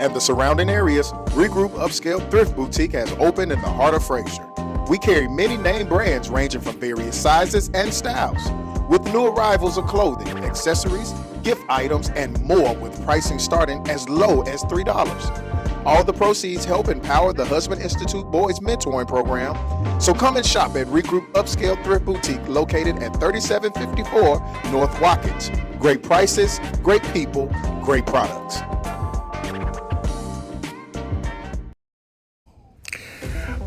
and the surrounding areas, Regroup Upscale Thrift Boutique has opened in the heart of Fraser. We carry many name brands ranging from various sizes and styles, with new arrivals of clothing, accessories, gift items, and more, with pricing starting as low as $3. All the proceeds help empower the Husband Institute Boys Mentoring Program. So come and shop at Regroup Upscale Thrift Boutique, located at 3754 North Watkins. Great prices, great people, great products.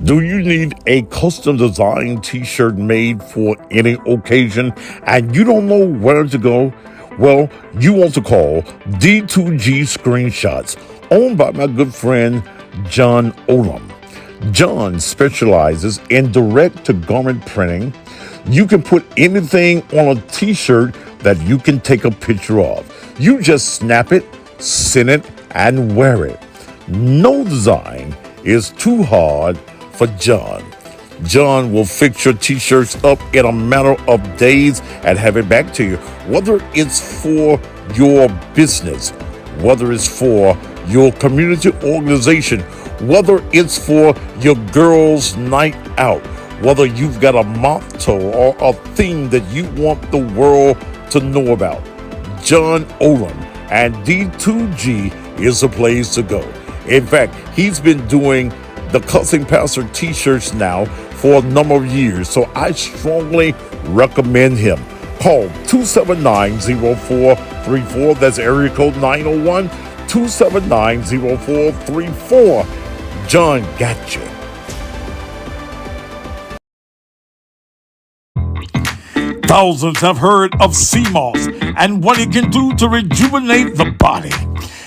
Do you need a custom designed t-shirt made for any occasion and you don't know where to go? Well, you want to call D2G Screenshots, owned by my good friend John Olam. John specializes in direct-to-garment printing. You can put anything on a t-shirt that you can take a picture of. You just snap it, send it, and wear it. No design is too hard for John. John will fix your t-shirts up in a matter of days and have it back to you. Whether it's for your business, whether it's for your community organization, whether it's for your girls' night out, whether you've got a motto or a thing that you want the world to know about, John Olam and D2G is the place to go. In fact, he's been doing the Cussing Pastor t-shirts now for a number of years, so I strongly recommend him. Call 279-0434. That's area code 901-279-0434. John got you. Thousands have heard of sea moss and what it can do to rejuvenate the body.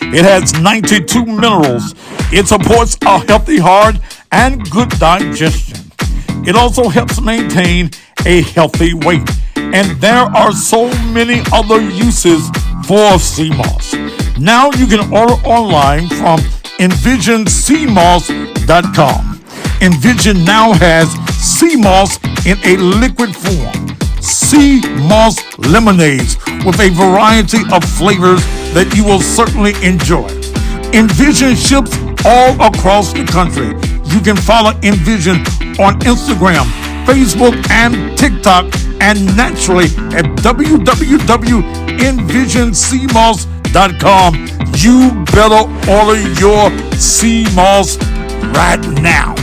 It has 92 minerals. It supports a healthy heart and good digestion. It also helps maintain a healthy weight. And there are so many other uses for sea moss. Now you can order online from EnvisionSeaMoss.com. Envision now has sea moss in a liquid form. Sea moss lemonades with a variety of flavors that you will certainly enjoy. Envision ships all across the country. You can follow Envision on Instagram, Facebook, and TikTok, and naturally at www.envisionseamoss.com. You better order your sea moss right now.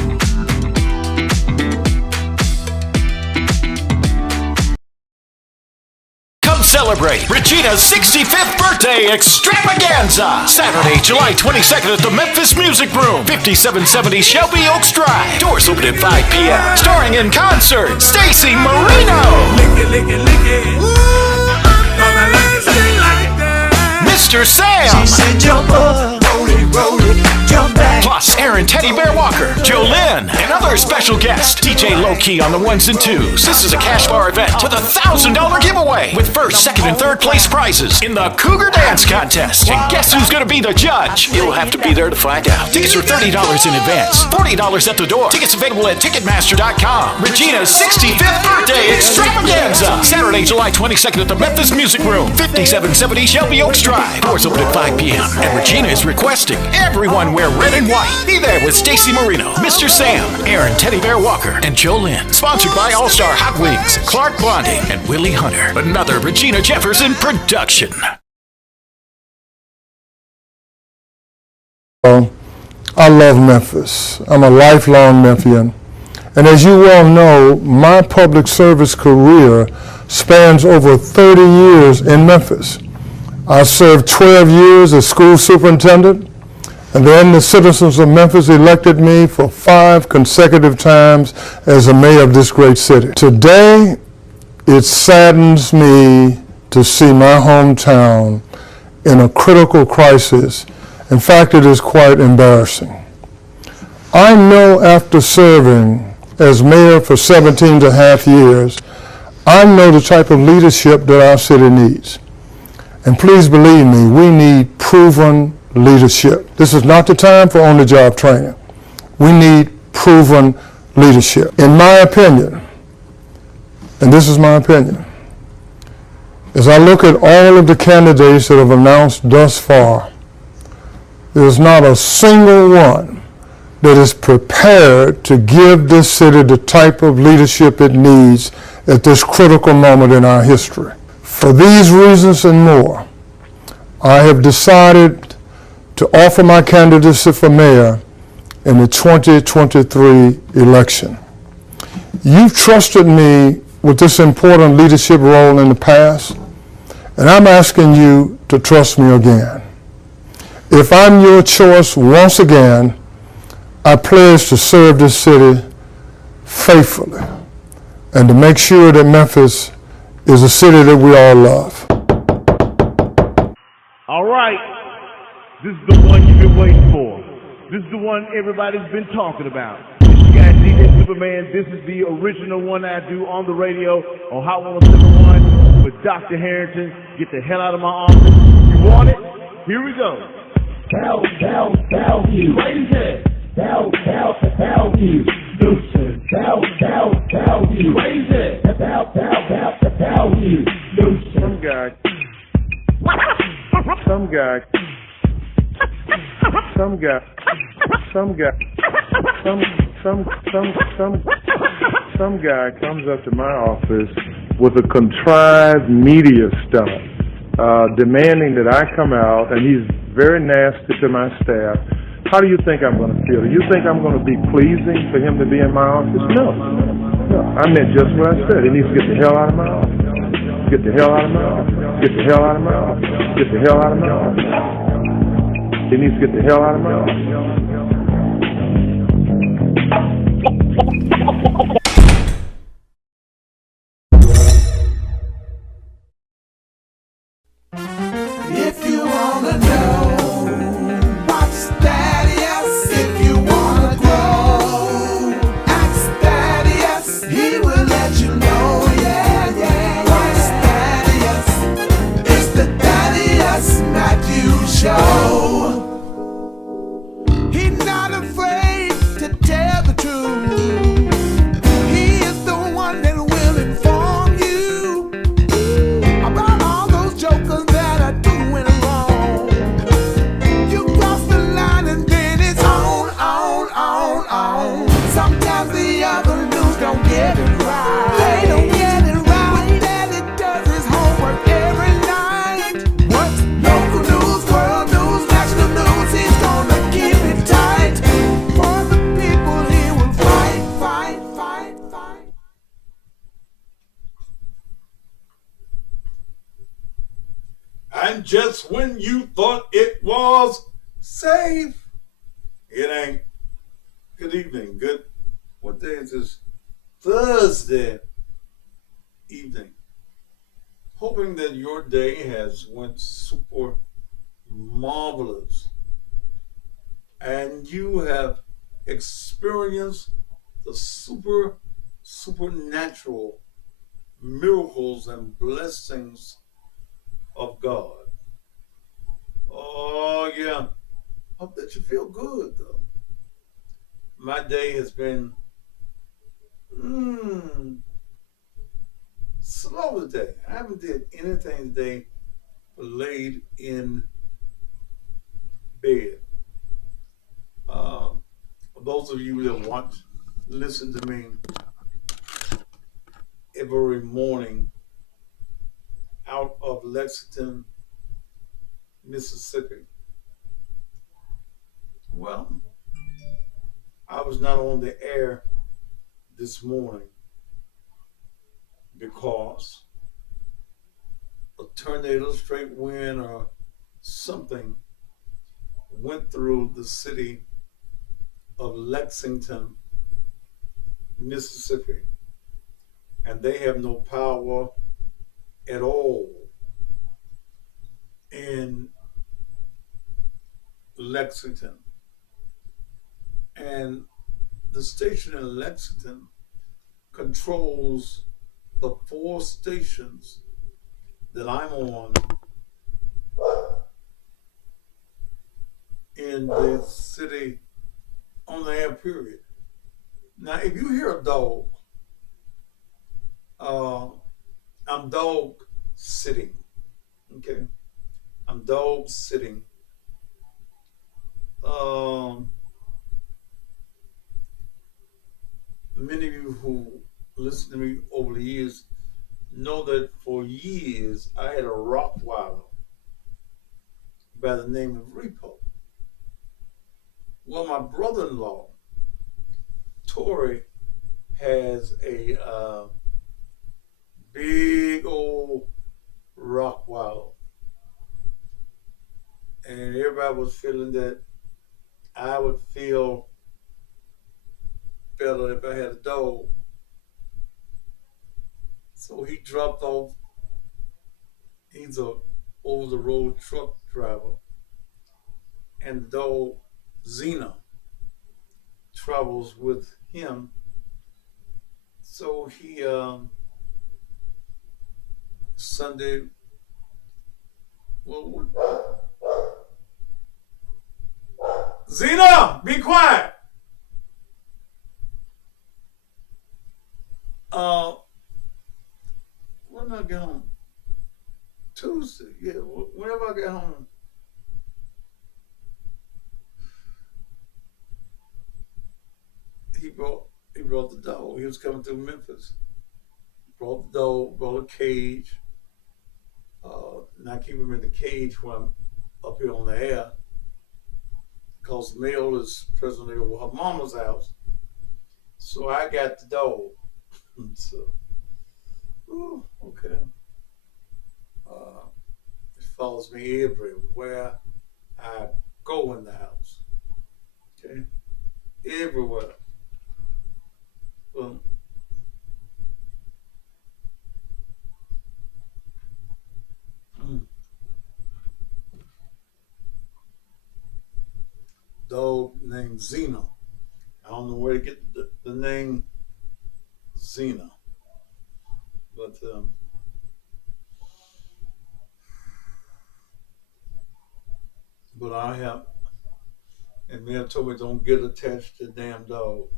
Celebrate Regina's 65th birthday extravaganza. Saturday, July 22nd at the Memphis Music Room, 5770 Shelby Oaks Drive. Doors open at 5 p.m. Starring in concert, Stacey Marino. Lick it, lick it, lick it. Ooh, gonna like it, stay like that. Mr. Sam. She said jump up, roll it, jump back. Plus, Aaron Teddy Bear Walker, Jolynn, and other special guests. DJ Low Key on the ones and twos. This is a cash bar event with a $1,000 giveaway with first, second, and third place prizes in the Cougar Dance Contest. And guess who's going to be the judge? You'll have to be there to find out. Tickets are $30 in advance, $40 at the door. Tickets available at Ticketmaster.com. Regina's 65th birthday extravaganza. Saturday, July 22nd at the Memphis Music Room, 5770 Shelby Oaks Drive. Doors open at 5 p.m. And Regina is requesting everyone wear red and white. Be there with Stacey Marino, Mr. Sam, Aaron Teddy Bear Walker, and Jolynn. Sponsored by All-Star Hot Wings, Clark Blondie, and Willie Hunter. Another Regina Jefferson production. I love Memphis. I'm a lifelong Memphian. And as you well know, my public service career spans over 30 years in Memphis. I served 12 years as school superintendent, and then the citizens of Memphis elected me for 5 consecutive times as the mayor of this great city. Today, it saddens me to see my hometown in a critical crisis. In fact, it is quite embarrassing. I know after serving as mayor for 17 and a half years, I know the type of leadership that our city needs. And please believe me, we need proven leadership. This is not the time for on-the-job training. We need proven leadership. In my opinion, and this is my opinion, as I look at all of the candidates that have announced thus far, There's not a single one that is prepared to give this city the type of leadership it needs at this critical moment in our history. For these reasons and more, I have decided to offer my candidacy for mayor in the 2023 election. You've trusted me with this important leadership role in the past, and I'm asking you to trust me again. If I'm your choice once again, I pledge to serve this city faithfully and to make sure that Memphis is a city that we all love. All right, this is the one you've been waiting for. This is the one everybody's been talking about. You got DJ Superman. This is the original one I do on the radio on Hot 107.1 with Dr. Harrington. Get the hell out of my office. You want it? Here we go. Bellevue. Raise it. Bellevue. Lucian. Bellevue. Raise it. Bellevue. Lucian. Some guy. Some guy comes up to my office with a contrived media stunt, demanding that I come out, and he's very nasty to my staff. How do you think I'm going to feel? Do you think I'm going to be pleasing for him to be in my office? No. I meant just what I said. He needs to get the hell out of my office. Get the hell out of my office. Get the hell out of my office. Get the hell out of my office. He needs to get the hell out of my office. If you wanna know, watch Thaddeus. If you wanna grow, ask Thaddeus. He will let you know, yeah. Watch Thaddeus. It's the Thaddeus Matthews Show. He's not afraid to tell the truth. He is the one that will inform you about all those jokers that are doing wrong. You cross the line and then it's on. Sometimes the other news don't get it right. They don't get it right. What Daddy does his homework every night. What's local news, world news, national news, he's gonna keep it tight. For the people he will fight. And just when you thought it was safe, it ain't. Good evening. What day is this? Thursday evening. Hoping that your day has went super marvelous and you have experienced the supernatural miracles and blessings of God. Oh yeah, hope that you feel good though. My day has been slow today. I haven't did anything today but laid in bed. Those of you that listen to me every morning out of Lexington, Mississippi. Well, I was not on the air this morning because a tornado, straight wind, or something went through the city of Lexington, Mississippi, and they have no power at all in Lexington. And the station in Lexington controls the 4 stations that I'm on in the city on the air, period. Now, if you hear a dog, I'm dog sitting, okay? I'm dog sitting Um, Many of you who listen to me over the years know that for years I had a Rottweiler by the name of Repo. Well, my brother-in-law, Tori, has a big old Rottweiler, and everybody was feeling that I would feel better if I had a dog. So he dropped off. He's a over-the-road truck driver, and the dog Xena travels with him. So he Sunday. Well, Xena, be quiet. When I get home, Tuesday. Yeah, whenever I get home, he brought the dog. He was coming through Memphis. Brought the dog, brought a cage. And I keep him in the cage when I'm up here on the air because Mayoral is presently over her mama's house. So I got the dog. So, okay. It follows me everywhere I go in the house. Okay? Everywhere. Well, dog named Xena. I don't know where to get the name Xena, but I have, and Mia told me don't get attached to the damn dog.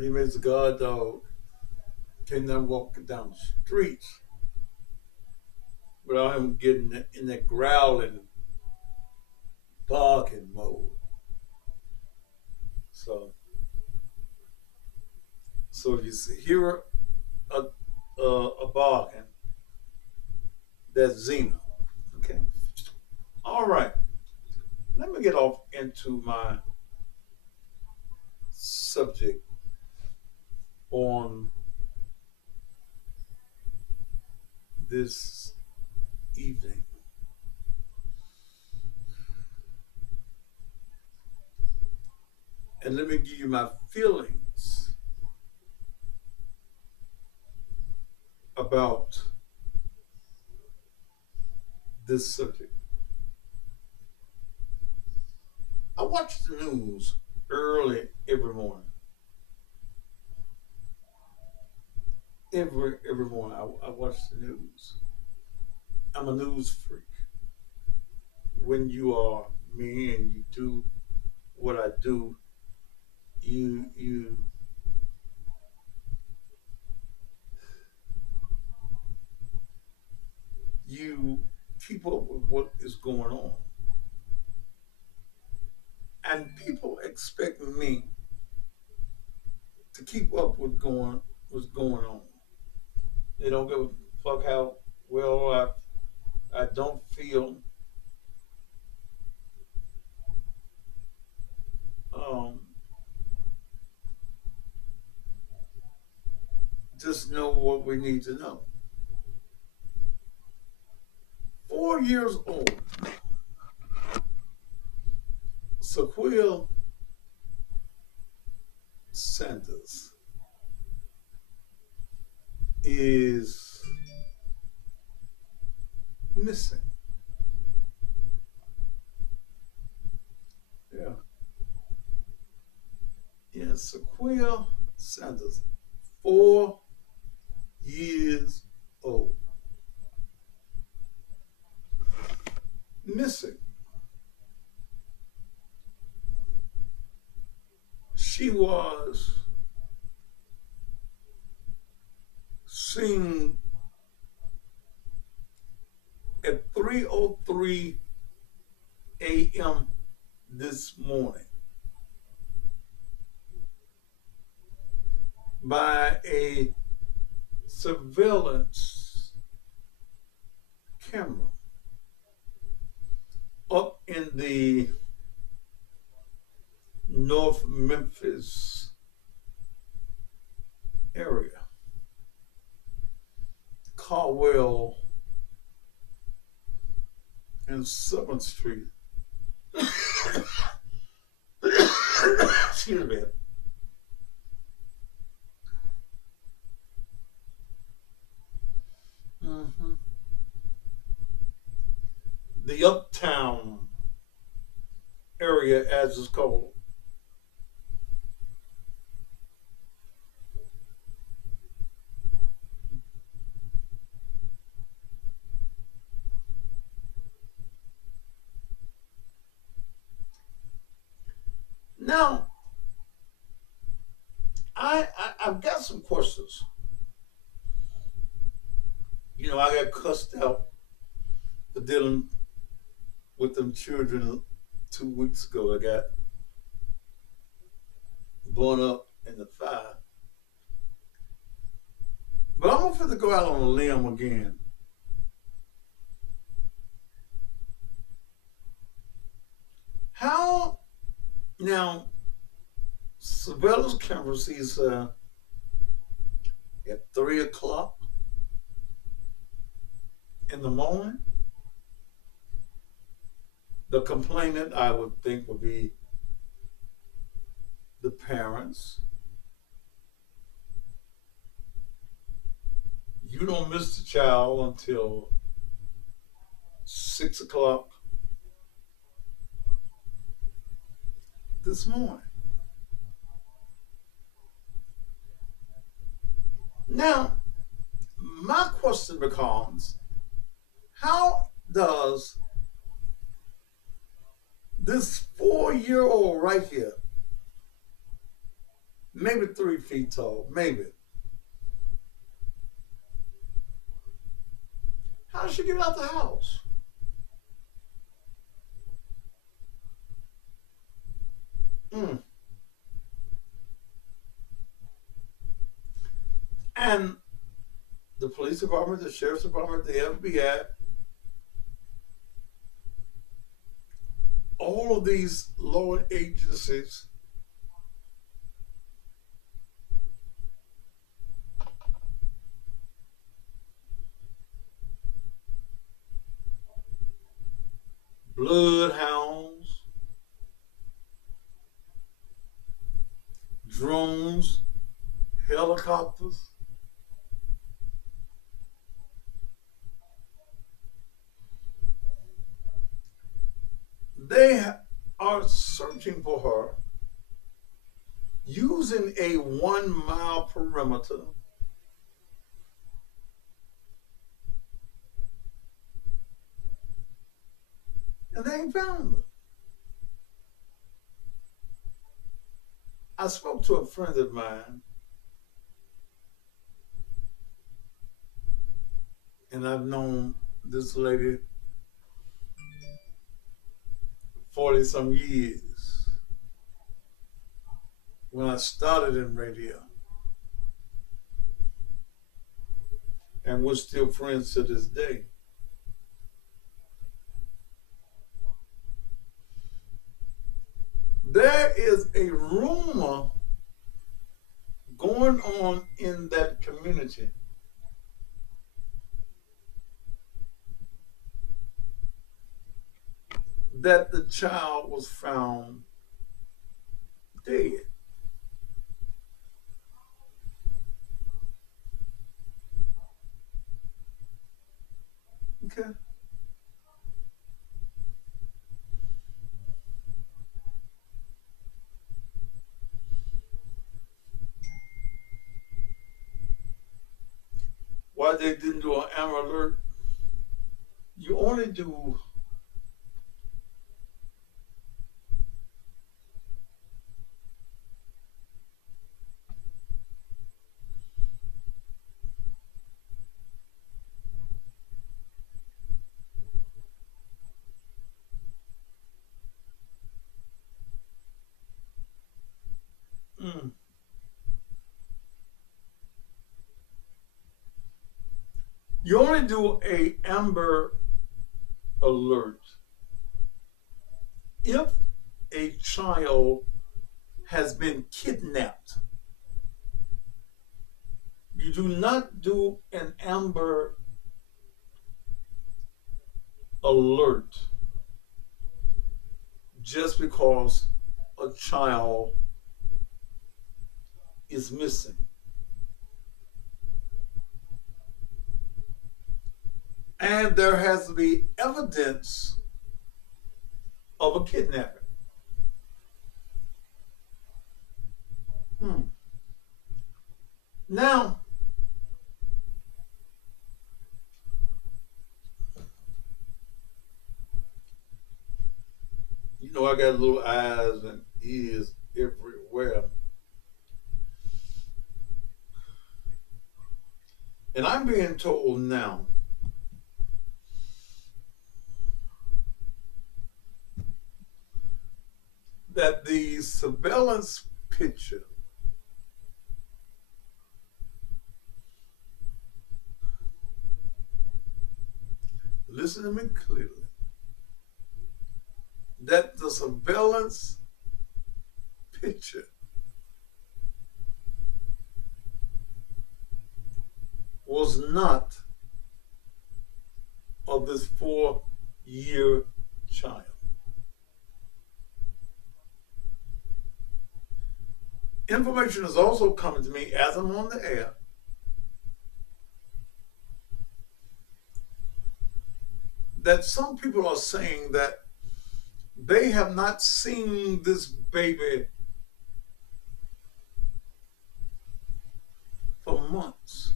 He makes a guard dog. Can't never walk down the streets without him getting in that growling, barking mode. So if you hear a barking, that's Xena. Okay. All right. Let me get off into my subject on this evening. And let me give you my feelings about this subject. I watch the news early every morning. Every morning I watch the news. I'm a news freak. When you are me and you do what I do, you keep up with what is going on. And people expect me to keep up with what's going on. They don't give a fuck how well I don't feel. Just know what we need to know. 4 years old, Sequia Sanders is missing. Yeah, Sequia Sanders, 4 years old. Missing. She was seen 3:03 a.m. this morning by a surveillance camera up in the North Memphis area, Caldwell and 7th Street. Excuse me. The Uptown area, as it's called. Now, I've got some questions. You know, I got cussed out for dealing with them children 2 weeks ago. I got blown up in the fire. But I'm going to go out on a limb again. How, now, surveillance camera sees at 3 o'clock in the morning. The complainant, I would think, would be the parents. You don't miss the child until 6 o'clock this morning. Now, my question becomes, how does this 4-year-old right here, maybe 3 feet tall, maybe, how did she get out the house? And the police department, the sheriff's department, the FBI, all of these law agencies bloodhounds, drones, helicopters. They are searching for her using a 1-mile perimeter. And they ain't found her. I spoke to a friend of mine, and I've known this lady 40 some years when I started in radio, and we're still friends to this day. There is a rumor going on in that community that the child was found dead. Okay. Why they didn't do an Amber Alert? You only do Mm. You only do a Amber Alert if a child has been kidnapped. You do not do an Amber Alert just because a child is missing. And there has to be evidence of a kidnapping. Now, you know I got little eyes and ears everywhere. And I'm being told now that the surveillance picture listen to me clearly, that the surveillance picture was not of this 4-year child. Information is also coming to me as I'm on the air that some people are saying that they have not seen this baby for months.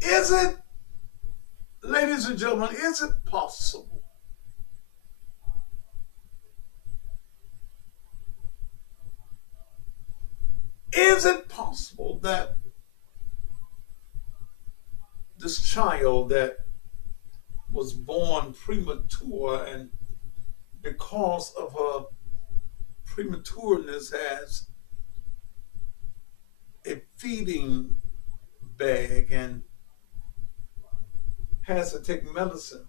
Is it, ladies and gentlemen, is it possible that this child that was born premature and because of her prematureness has a feeding bag and has to take medicine?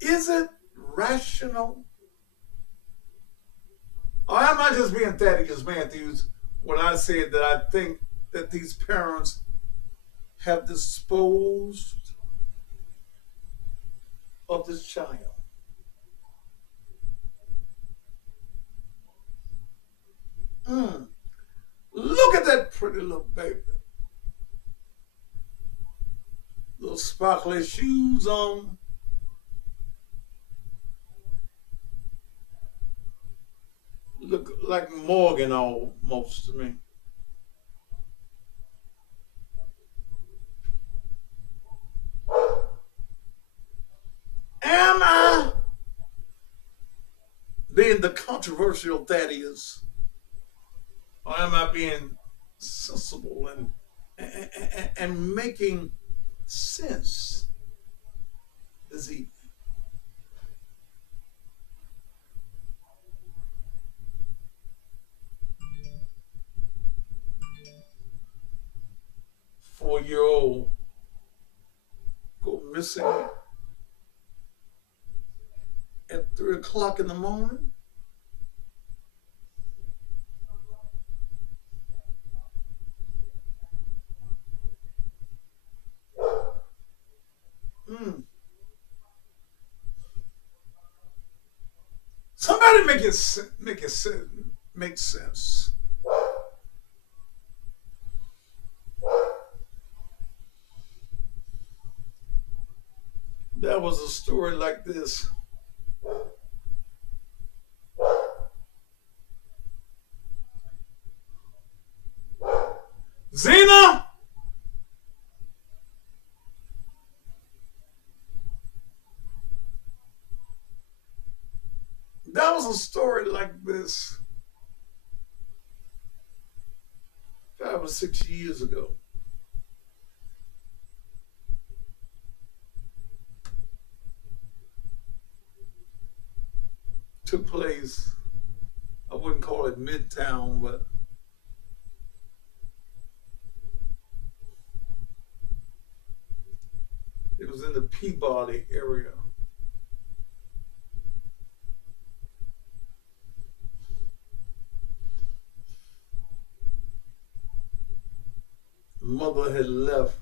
Is it rational? Or am I just being Thaddeus Matthews when I say that I think that these parents have disposed of this child? Look at that pretty little baby. Little sparkly shoes on. Look like Morgan almost to me. Am I being the controversial Thaddeus? Or am I being sensible and making sense this evening? Four-year-old go missing at 3 o'clock in the morning. Somebody make sense. That was a story like this. Zena! That was a story like this 5 or 6 years ago. took place, I wouldn't call it Midtown, but it was in the Peabody area. Mother had left.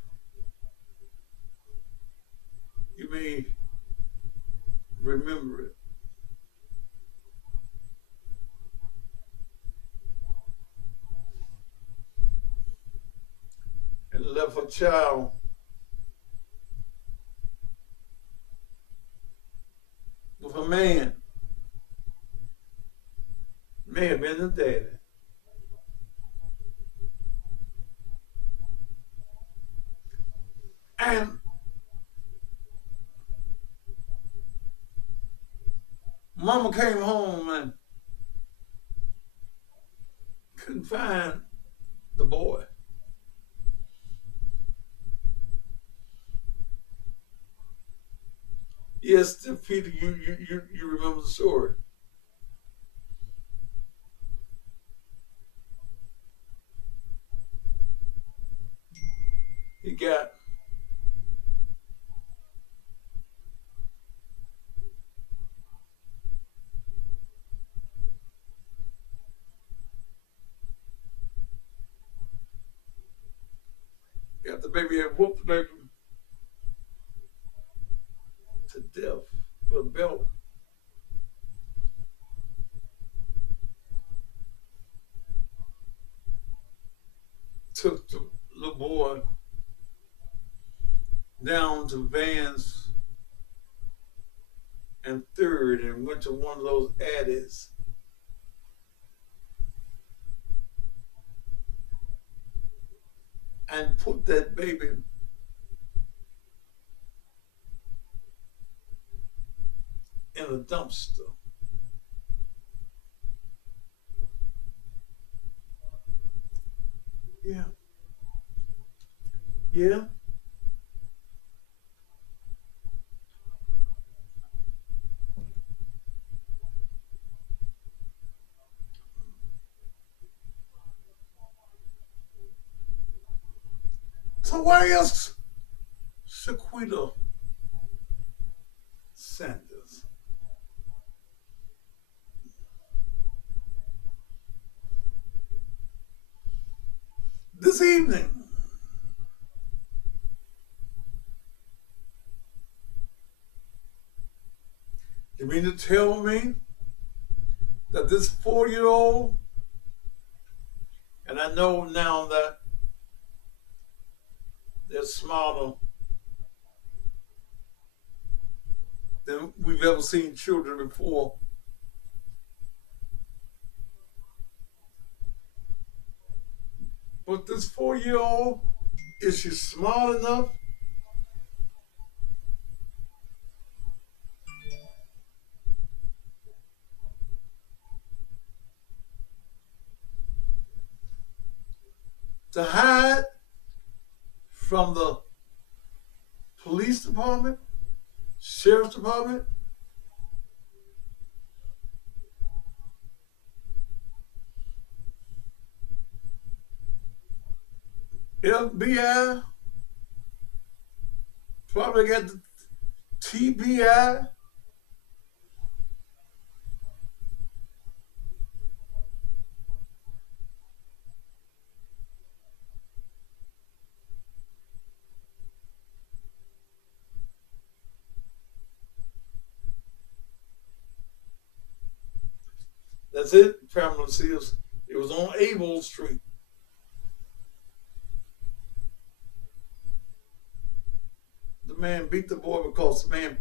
You may remember it. And left a child with a man. May have been the daddy. And Mama came home and couldn't find the boy. Yes, Peter, you remember the story. He got the baby, had whooped the baby to death with a belt. Took the little boy down to Vans and Third and went to one of those addies. And put that baby in a dumpster. Yeah. Yeah. So why is Shaquita Sanders this evening you mean to tell me that this 4-year-old, and I know now that they're smarter than we've ever seen children before. But this 4-year-old, is she smart enough to hide from the police department, sheriff's department, FBI, probably got the TBI? That's it, Pamela Seals. It was on Abel Street. The man beat the boy because the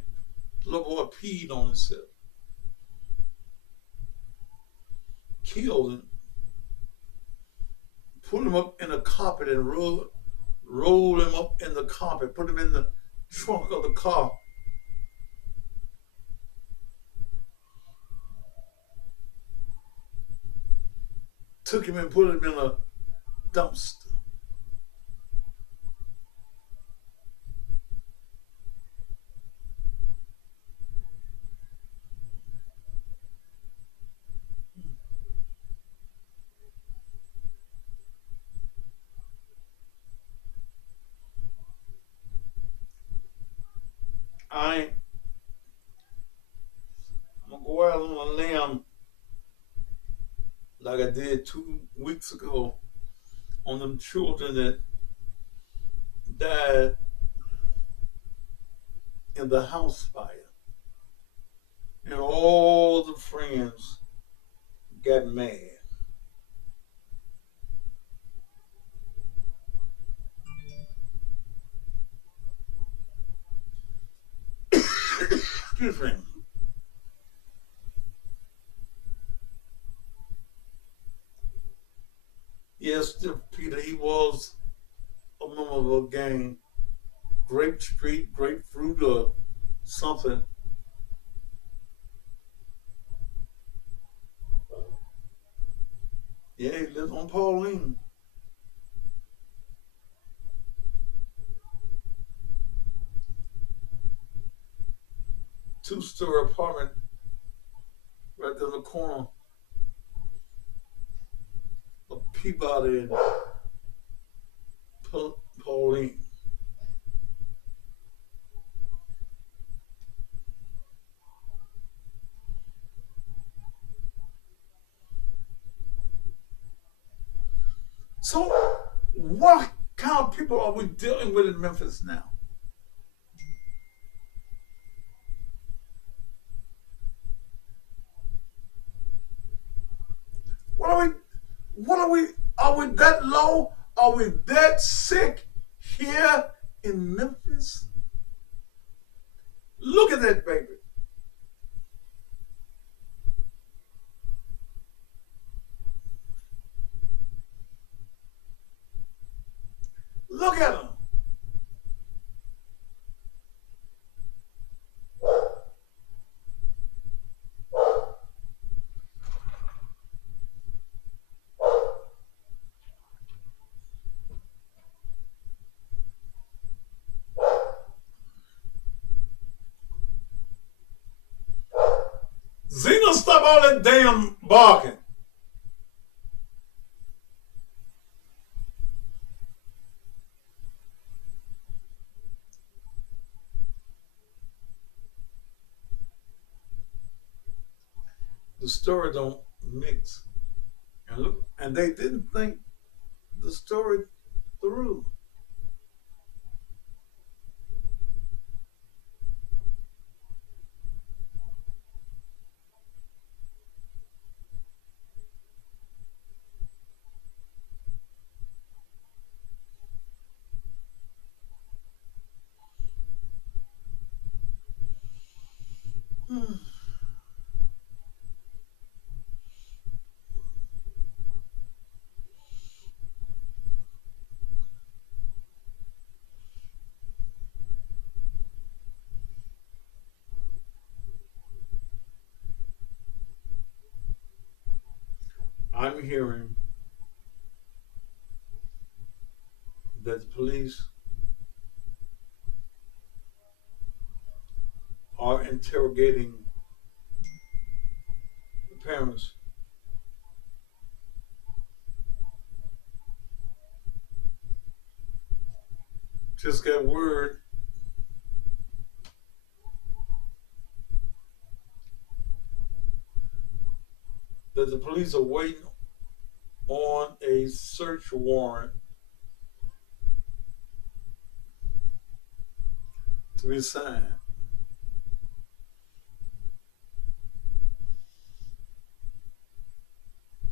little boy peed on himself. Killed him. Put him up in a carpet and roll him up in the carpet. Put him in the trunk of the car. Took him and put him in a dumpster. did 2 weeks ago on them children that died in the house fire. And all the friends got mad. Excuse me. Yes, Peter, he was a member of a gang, Grape Street, Grapefruit, or something. Yeah, he lived on Pauline. Two-story apartment right there in the corner of Peabody and Pauline. So, what kind of people are we dealing with in Memphis now? Are we that low? Are we that sick here in Memphis? Look at that baby. Look at him. Zena, stop all that damn barking. The story don't mix. And look, and they didn't think the story through. I'm hearing that the police are interrogating the parents. Just got word that the police are waiting on a search warrant to be signed.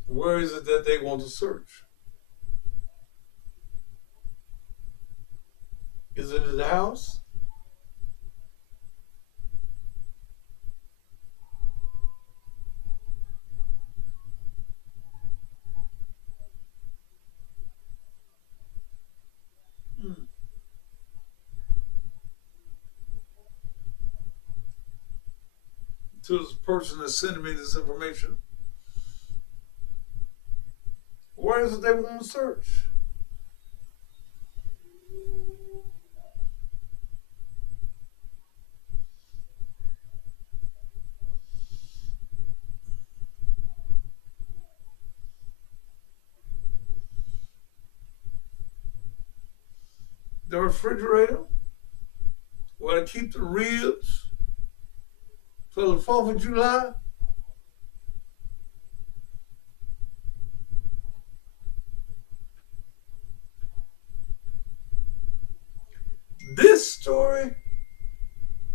Where is it that they want to search? Is it at the house? To this person that's sending me this information, where is it they want to search? The refrigerator where they keep the ribs for the 4th of July. This story,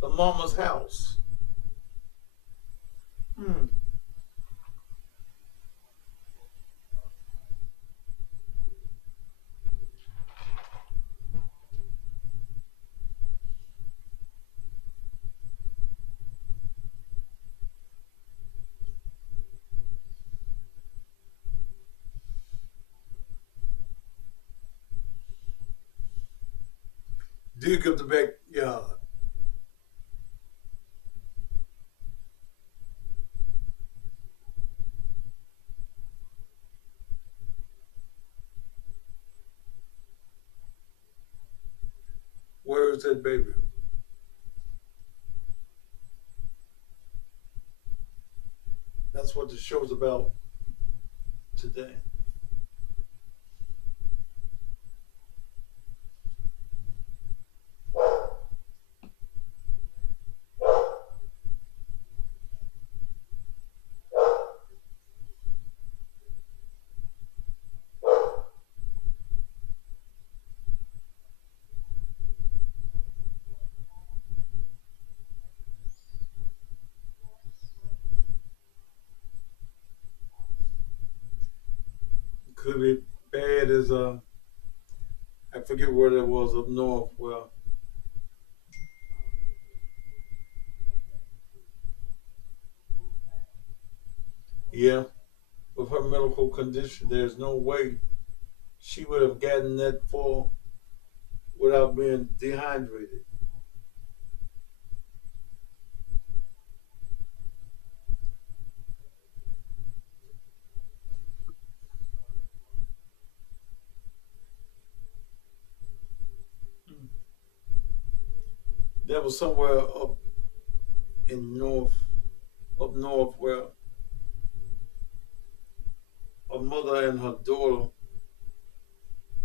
the mama's house. Dig up the backyard. Where is that baby? That's what the show's about today. Could be bad as I forget where that was up north. Well, yeah, with her medical condition, there's no way she would have gotten that far without being dehydrated. That was somewhere up in up north, where a mother and her daughter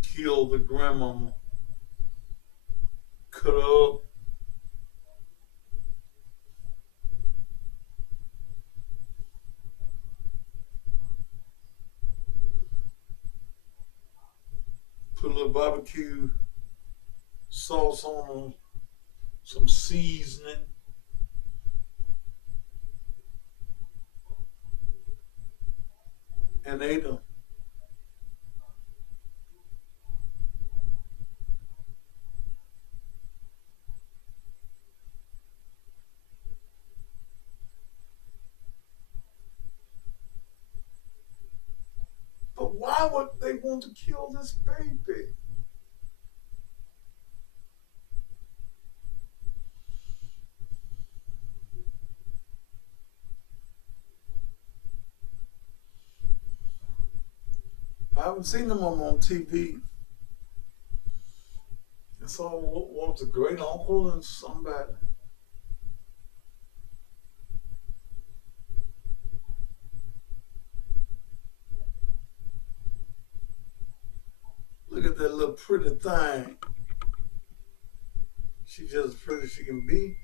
killed the grandmama, cut her up, put a little barbecue sauce on them, some seasoning, and ate them. But why would they want to kill this baby? I haven't seen them on TV. I saw what was a great uncle and somebody. Look at that little pretty thing. She's just as pretty as she can be.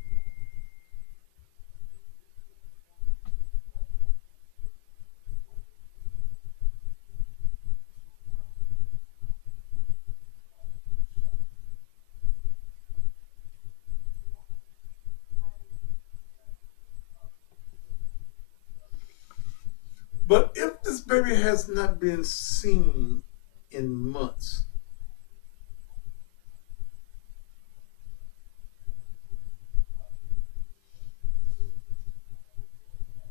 But if this baby has not been seen in months,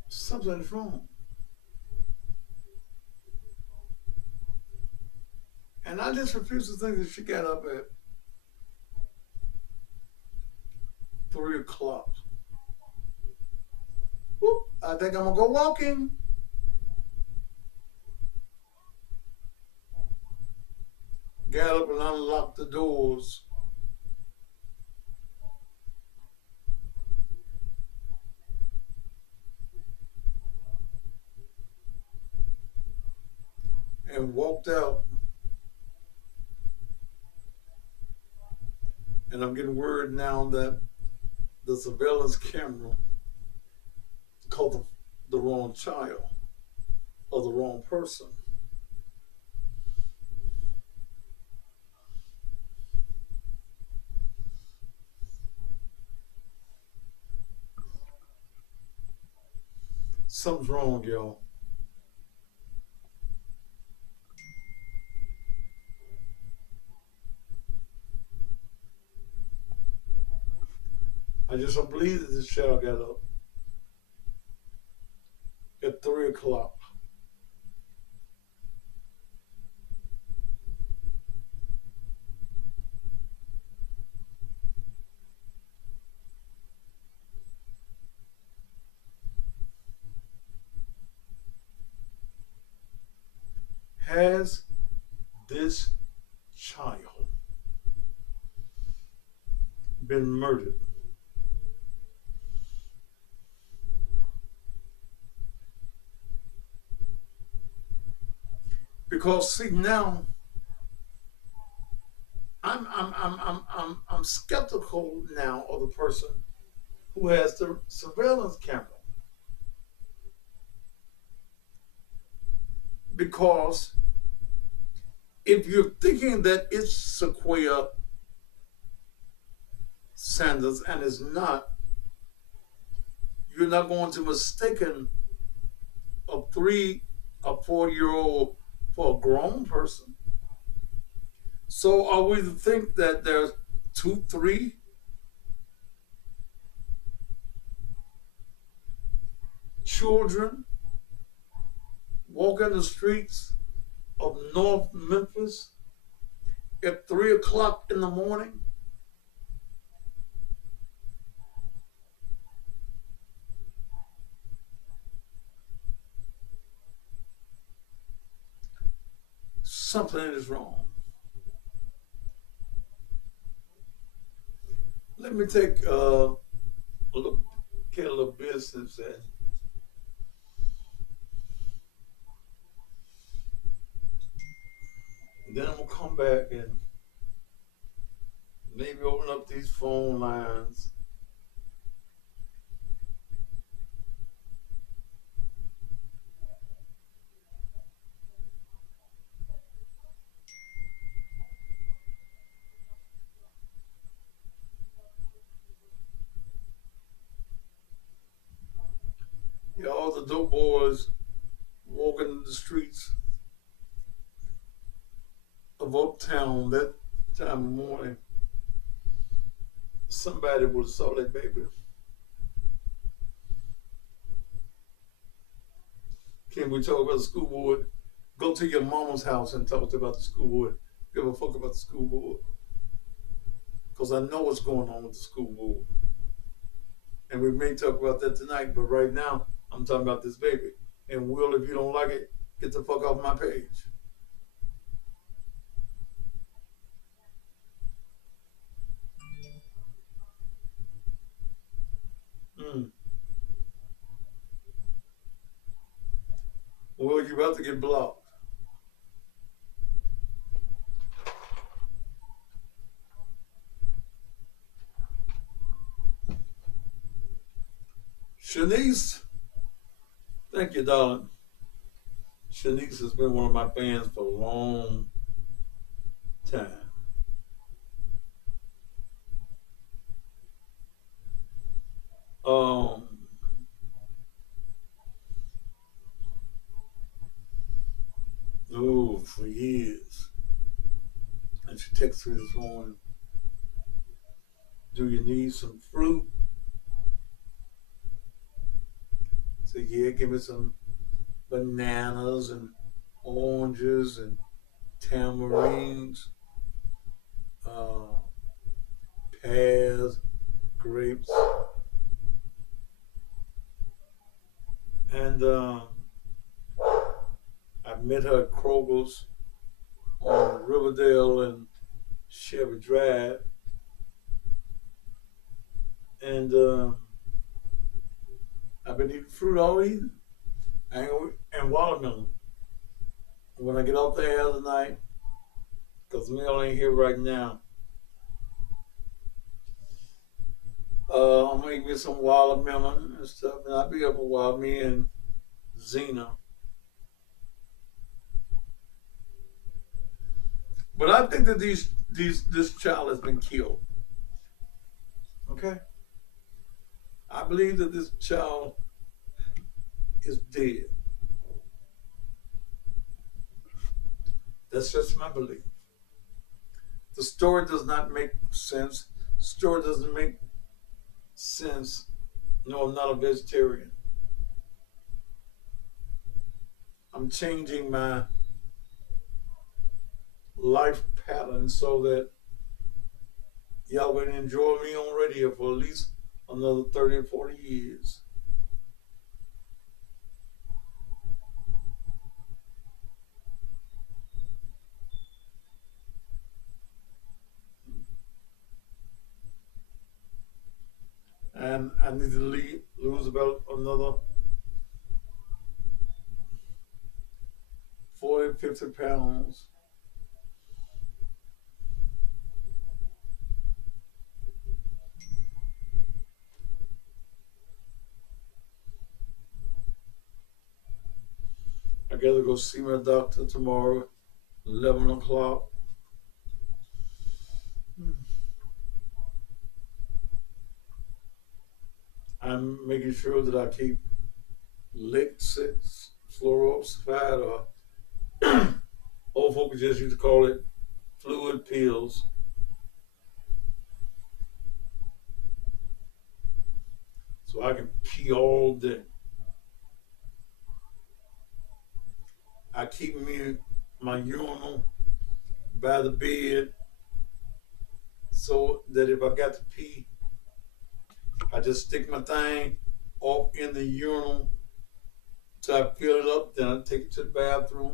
something's wrong. And I just refuse to think that she got up at 3 o'clock. Whoop, I think I'm gonna go walking. Got up and unlocked the doors. And walked out. And I'm getting word now that the surveillance camera caught the wrong child or the wrong person. Something's wrong, y'all. I just don't believe that this child got up at 3 o'clock. Has this child been murdered? Because see now, I'm skeptical now of the person who has the surveillance camera, because if you're thinking that it's Sequoia Sanders and it's not, you're not going to mistaken a 3 or 4-year-old for a grown person. So are we to think that there's 2, 3 children walking the streets of North Memphis at 3 o'clock in the morning? Something is wrong. Let me take a little business and then I'm gonna come back and maybe open up these phone lines. Yeah, all the dope boys walking the streets of Uptown that time of morning. Somebody would have saw that baby. Can we talk about the school board? Go to your mama's house and talk about the school board. Give a fuck about the school board. Because I know what's going on with the school board. And we may talk about that tonight, but right now, I'm talking about this baby. And Will, if you don't like it, get the fuck off my page. Well, you're about to get blocked. Shanice, thank you, darling. Shanice has been one of my fans for a long time. For years. And she texted me this morning, do you need some fruit? I said, yeah, give me some bananas and oranges and tamarines, pears, grapes. And I met her at Kroger's on Riverdale and Chevy Drive. And I've been eating fruit all evening and watermelon. When I get off the air tonight, because Mel ain't here right now, I'm gonna eat me some watermelon and stuff, and I'll be up a while, me and Zena. But I think that this child has been killed. Okay? I believe that this child is dead. That's just my belief. The story does not make sense. The story doesn't make sense. No, I'm not a vegetarian. I'm changing my life pattern so that y'all will enjoy me on radio for at least another 30 or 40 years. And I need to lose about another 40, 50 pounds. I gotta go see my doctor tomorrow, 11 o'clock. I'm making sure that I keep lick 6 fluorosulfide, or old folks just used to call it fluid pills. So I can pee all day. I keep my urinal by the bed so that if I got to pee, I just stick my thing off in the urinal till I fill it up, then I take it to the bathroom,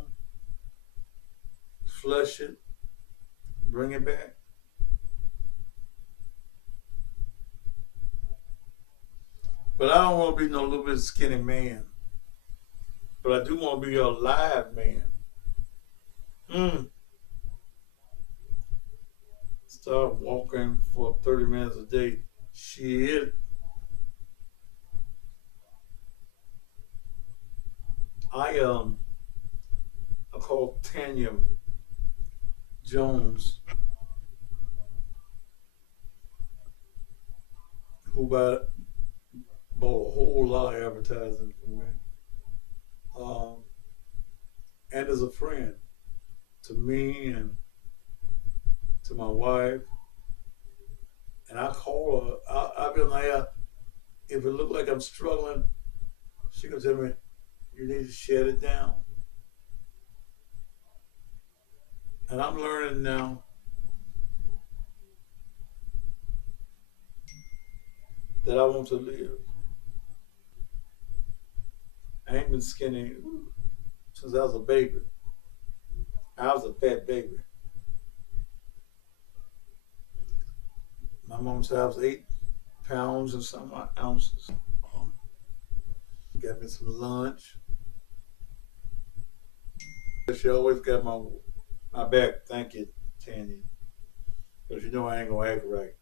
flush it, bring it back. But I don't want to be no little bit skinny man. But I do want to be a live man. Start walking for 30 minutes a day. Shit. I called Tanya Jones, who bought a whole lot of advertising from me. And as a friend to me and to my wife. And I call her, I'll be on the air. If it look like I'm struggling, she gonna tell me, you need to shut it down. And I'm learning now that I want to live. I ain't been skinny since I was a baby. I was a fat baby. My mom said I was 8 pounds and some ounces. Got me some lunch. She always got my back. Thank you, Tanya. Because you know I ain't gonna act right.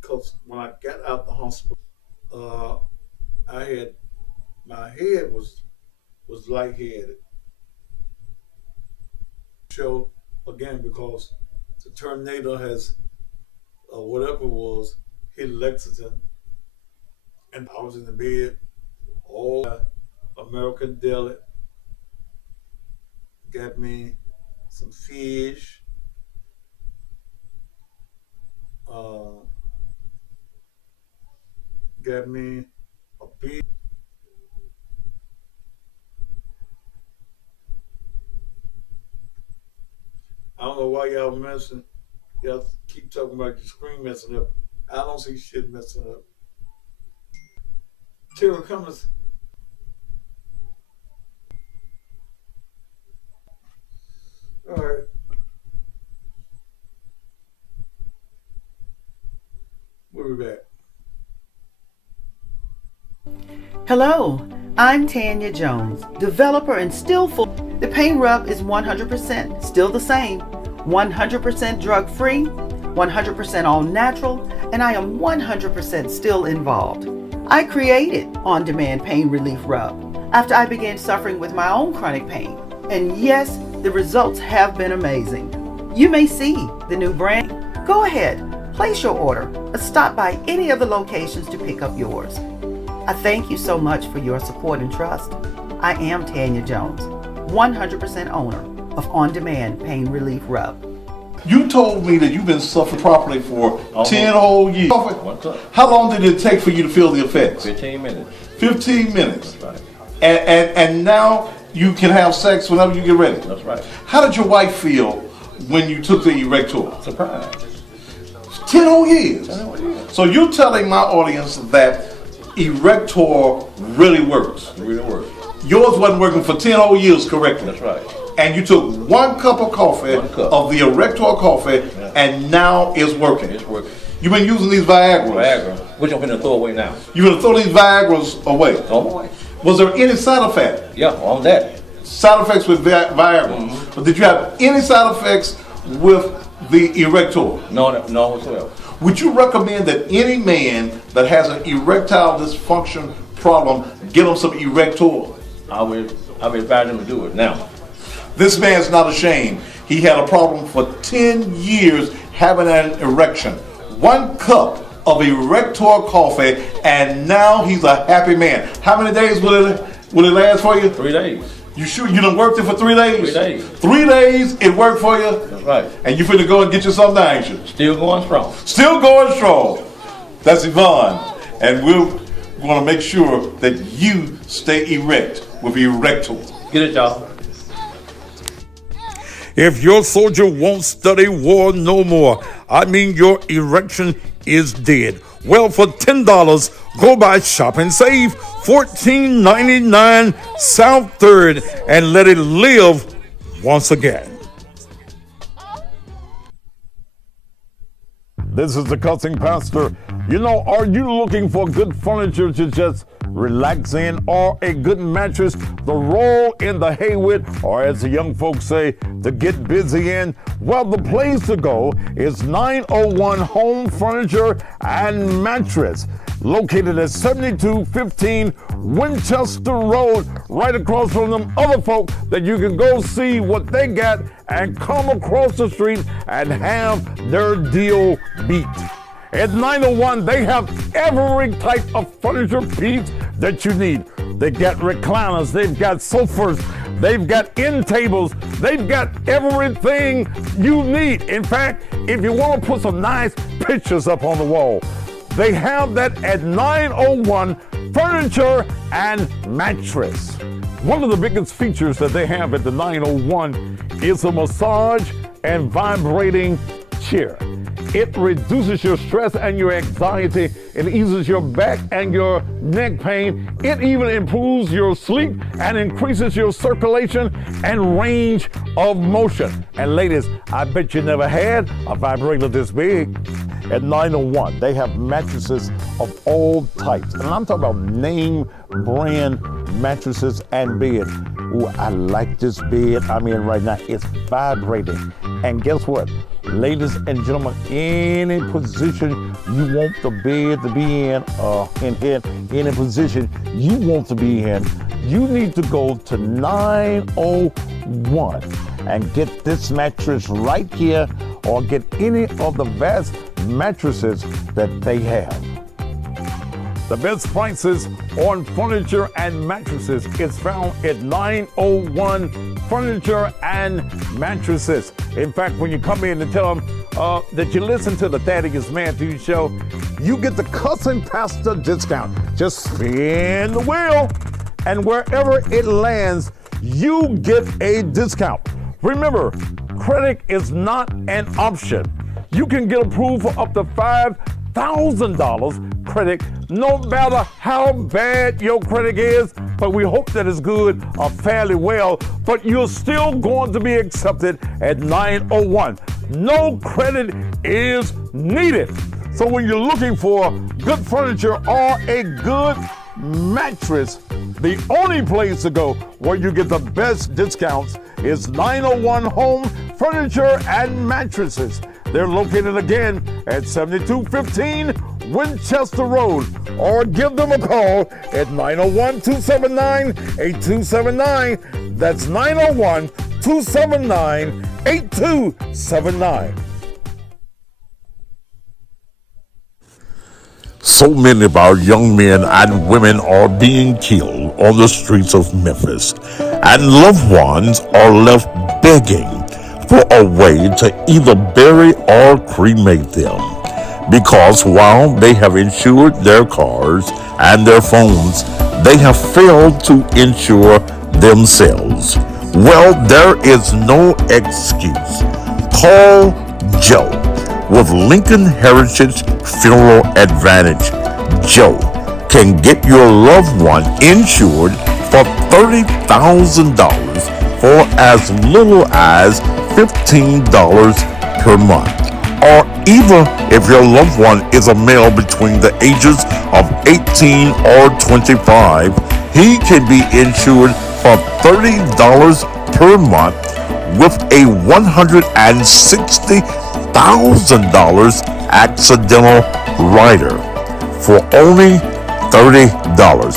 Because when I got out the hospital, my head was lightheaded. So again, because the tornado has, whatever it was, hit Lexington, and I was in the bed, all American deli, got me some fish, got me a beer. I don't know why y'all keep talking about your screen messing up. I don't see shit messing up. Till it comes. All right. We'll be back. Hello, I'm Tanya Jones, developer and still full. The pain rub is 100% still the same, 100% drug free, 100% all natural, and I am 100% still involved. I created on-demand pain relief rub after I began suffering with my own chronic pain. And yes, the results have been amazing. You may see the new brand. Go ahead, place your order or stop by any of the locations to pick up yours. I thank you so much for your support and trust. I am Tanya Jones, 100% owner of On Demand Pain Relief Rub. You told me that you've been suffering properly for 10 whole years. How long did it take for you to feel the effects? 15 minutes. 15 minutes. That's right. And now you can have sex whenever you get ready. That's right. How did your wife feel when you took the Erector? Surprise. 10 whole years. 10 whole years. So you're telling my audience that Erector really works. It really works. Yours wasn't working for 10 whole years correctly. That's right. And you took 1 cup of coffee, of the Erector coffee, and now it's working. It's working. You've been using these Viagra. Viagra, which I'm going to throw away now. You're going to throw these Viagra's away. Throw them away. Was there any side effect? Yeah, on that. Side effects with Viagra. But did you have any side effects with the Erector? No whatsoever. Would you recommend that any man that has an erectile dysfunction problem get him some Erector? I would advise him to do it now. This man's not ashamed. He had a problem for 10 years having an erection. 1 cup of Erector coffee, and now he's a happy man. How many days will it last for you? 3 days. You sure you done worked it for 3 days? 3 days. 3 days it worked for you? That's right. And you finna go and get you something, ain't you? Still going strong. Still going strong. That's Yvonne. And we're gonna make sure that you stay erect with Erector. Get it, y'all. If your soldier won't study war no more, I mean your erection is dead. Well, for $10, go by Shop and Save, $14.99 South 3rd, and let it live once again. This is the Cussing Pastor. You know, are you looking for good furniture to just relax in, or a good mattress to roll in the hay with, or as the young folks say, to get busy in? Well, the place to go is 901 Home Furniture and Mattress, located at 7215 Winchester Road, right across from them other folk that you can go see what they got and come across the street and have their deal beat. At 901, they have every type of furniture piece that you need. They got recliners, they've got sofas, they've got end tables, they've got everything you need. In fact, if you want to put some nice pictures up on the wall, they have that at 901 Furniture and Mattress. One of the biggest features that they have at the 901 is a massage and vibrating chair. It reduces your stress and your anxiety. It eases your back and your neck pain. It even improves your sleep and increases your circulation and range of motion. And ladies, I bet you never had a vibrator this big. At 901, they have mattresses of all types. And I'm talking about name brand mattresses and beds. Ooh, I like this bed I'm in right now. It's vibrating. And guess what? Ladies and gentlemen, any position you want the bed to be in any position you want to be in, you need to go to 901 and get this mattress right here, or get any of the vast mattresses that they have. The best prices on furniture and mattresses is found at 901 Furniture and Mattresses. In fact, when you come in and tell them that you listen to the Thaddeus Matthews Show, you get the Cussing Pastor discount. Just spin the wheel, and wherever it lands, you get a discount. Remember, credit is not an option. You can get approved for up to $5,000 credit, no matter how bad your credit is, but we hope that it's good or fairly well, but you're still going to be accepted at 901. No credit is needed. So when you're looking for good furniture or a good mattress, the only place to go where you get the best discounts is 901 Home Furniture and Mattresses. They're located again at 7215 Winchester Road, or give them a call at 901-279-8279. That's 901-279-8279. So many of our young men and women are being killed on the streets of Memphis, and loved ones are left begging for a way to either bury or cremate them. Because while they have insured their cars and their phones, they have failed to insure themselves. Well, there is no excuse. Call Joe with Lincoln Heritage Funeral Advantage. Joe can get your loved one insured for $30,000 for as little as $15 per month. Or even if your loved one is a male between the ages of 18 or 25, he can be insured for $30 per month with a $160,000 accidental rider for only $30.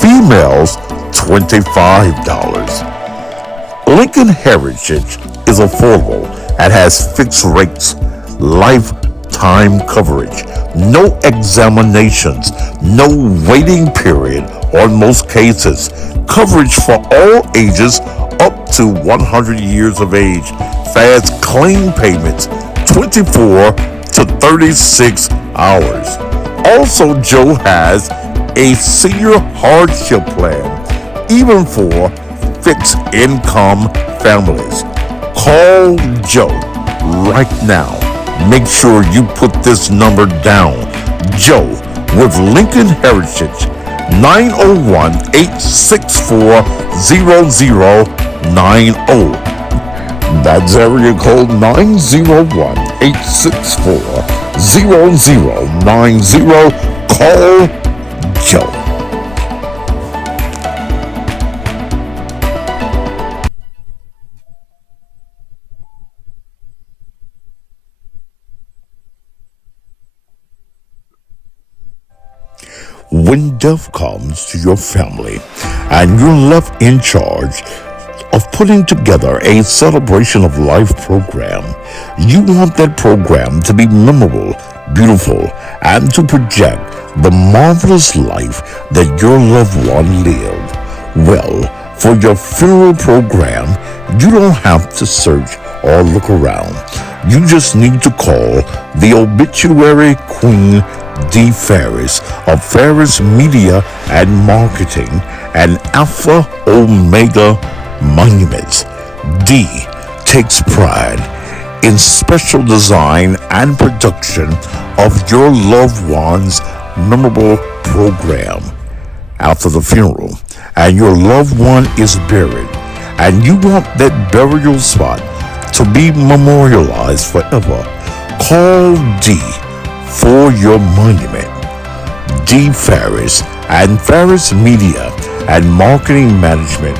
Females, $25. Lincoln Heritage is affordable and has fixed rates, lifetime coverage, no examinations, no waiting period on most cases, coverage for all ages up to 100 years of age, fast claim payments, 24 to 36 hours. Also, Joe has a senior hardship plan, even for fixed income families. Call Joe right now. Make sure you put this number down. Joe with Lincoln Heritage, 901-864-0090. That's area code 901-864-0090. Call Joe. When death comes to your family and you're left in charge of putting together a celebration of life program, you want that program to be memorable, beautiful, and to project the marvelous life that your loved one lived. Well, for your funeral program, you don't have to search or look around. You just need to call the obituary queen, D. Ferris of Ferris Media and Marketing and Alpha Omega Monuments. D takes pride in special design and production of your loved one's memorable program. After the funeral and your loved one is buried and you want that burial spot to be memorialized forever, call D for your monument. D. Ferris and Ferris Media and Marketing Management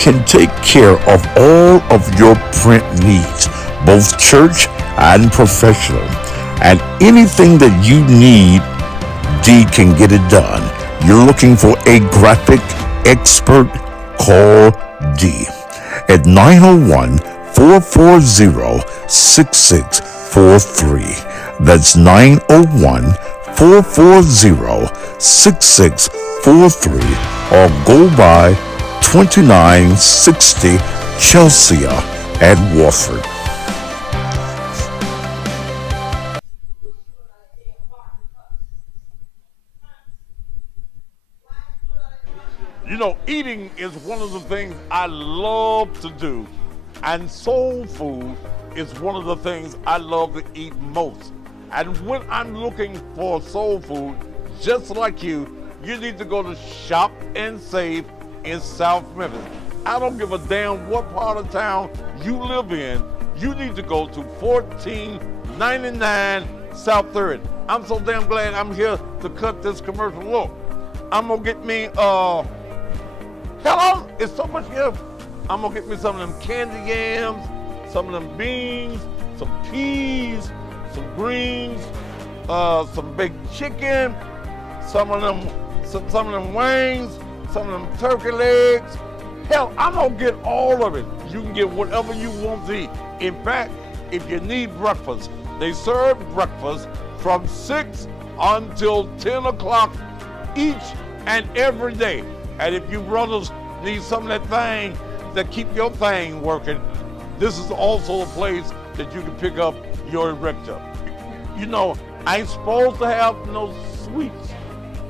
can take care of all of your print needs, both church and professional. And anything that you need, D can get it done. You're looking for a graphic expert? Call D at 901-440-6643. That's 901-440-6643, or go by 2960 Chelsea at Wofford. You know, eating is one of the things I love to do, and soul food is one of the things I love to eat most. And when I'm looking for soul food, just like you need to go to Shop and Save in South Memphis. I don't give a damn what part of town you live in. You need to go to 1499 South 3rd. I'm so damn glad I'm here to cut this commercial. Look, I'm gonna get me, hello, it's so much here. I'm gonna get me some of them candy yams, some of them beans, some peas, some greens, some baked chicken, some of them wings, some of them turkey legs. Hell, I'm gonna get all of it. You can get whatever you want to eat. In fact, if you need breakfast, they serve breakfast from 6 until 10 o'clock each and every day. And if you brothers need some of that thing that keep your thing working, this is also a place that you can pick up your erector. You know, I ain't supposed to have no sweets,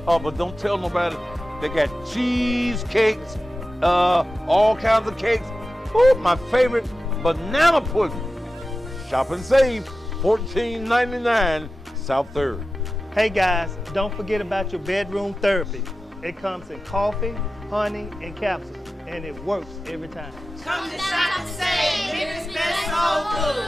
but don't tell nobody. They got cheesecakes, all kinds of cakes. Oh, my favorite, banana pudding. Shop and save, $14.99 South 3rd. Hey guys, don't forget about your bedroom therapy. It comes in coffee, honey, and capsules, and it works every time. Come to Shop and Save, Memphis Best Soul Food.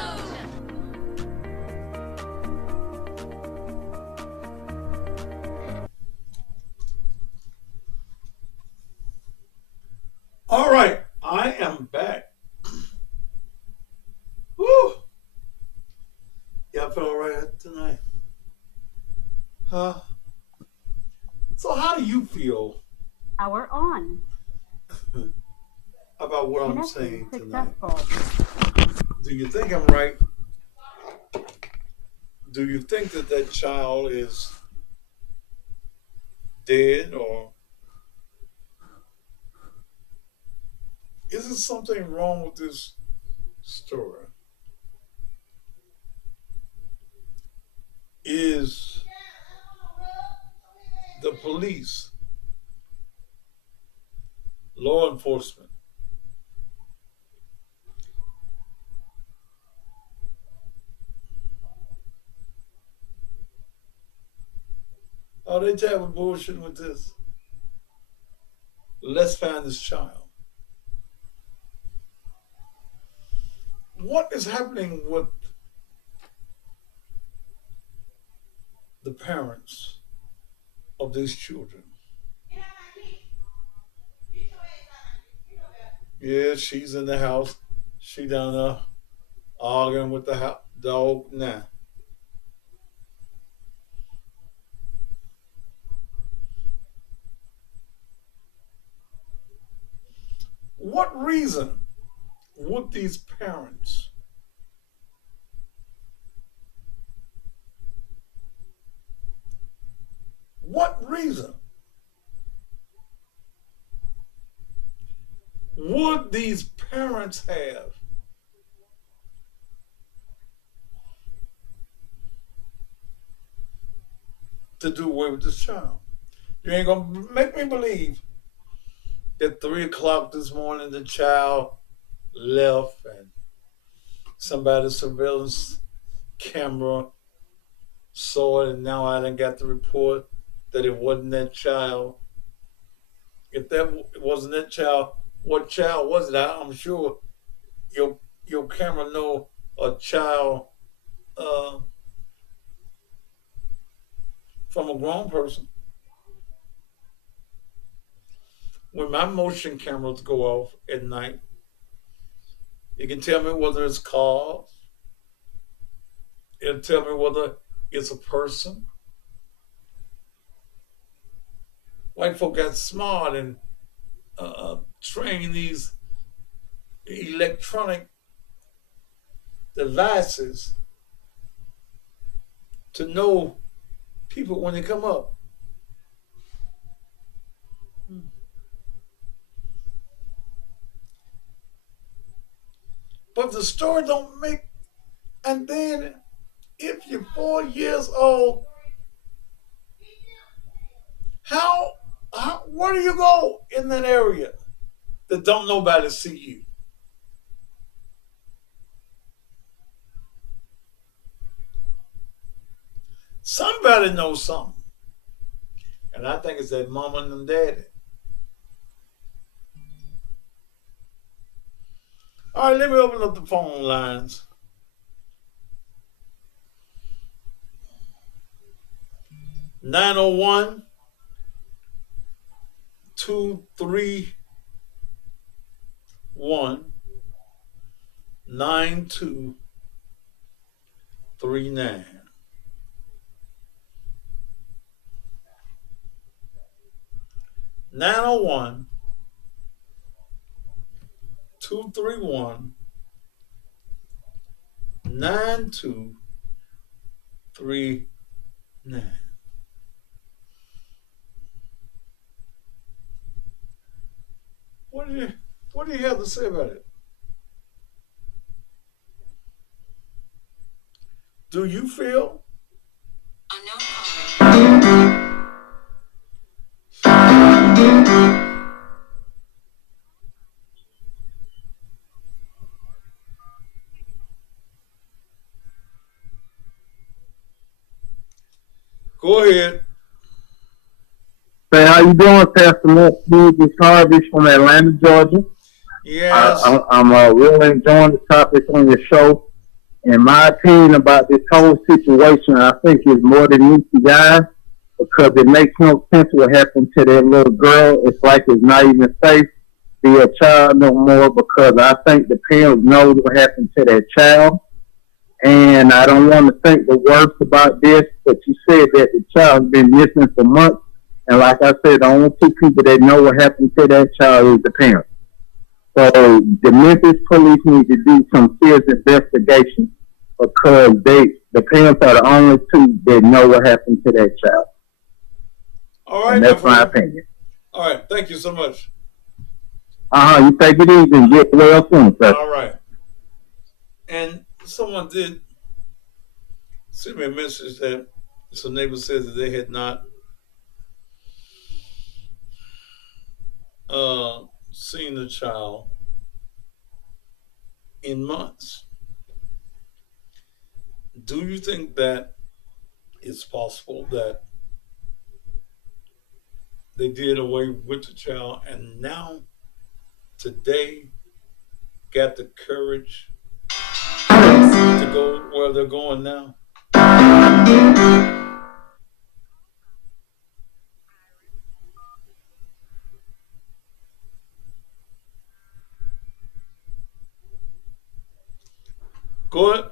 All right, I am back. Woo! Y'all feel all right tonight? Huh? So how do you feel Power on. about what I'm Connection saying tonight? successful. Do you think I'm right? Do you think that that child is dead, or is there something wrong with this story? Is the police, law enforcement, are they tapping bullshit with this? Let's find this child. What is happening with the parents of these children? Yeah, she's in the house. She down there arguing with the dog now. What reason would these parents would these parents have to do away with this child? You ain't gonna make me believe at 3 o'clock this morning the child left and somebody's surveillance camera saw it, and now I done got the report that it wasn't that child. If that wasn't that child, what child was it? I'm sure your camera know a child from a grown person. When my motion cameras go off at night, it can tell me whether it's cars. It'll tell me whether it's a person. White folk got smart and trained these electronic devices to know people when they come up. But the story don't make, and then if you're 4 years old, where do you go in that area that don't nobody see you? Somebody knows something. And I think it's that mama and them daddy. All right, let me open up the phone lines. (901) 231 9239. (901) 231 9239. What do you have to say about it? Do you feel? Go ahead. Say, how you doing, Pastor Matt? This is Harvey from Atlanta, Georgia. Yes. I'm really enjoying the topic on your show. In my opinion about this whole situation, I think it's more than meets the eye because it makes no sense what happened to that little girl. It's like it's not even safe to be a child no more because I think the parents know what happened to that child. And I don't want to think the worst about this, but you said that the child's been missing for months. And like I said, the only two people that know what happened to that child is the parents. So the Memphis police need to do some serious investigation because the parents are the only two that know what happened to that child. All right, and that's my opinion. All right, thank you so much. You take it easy and get well soon, sir. All right. And someone did send me a message that some neighbor said that they had not seen the child in months. Do you think that it's possible that they did away with the child and now today got the courage to go where they're going now?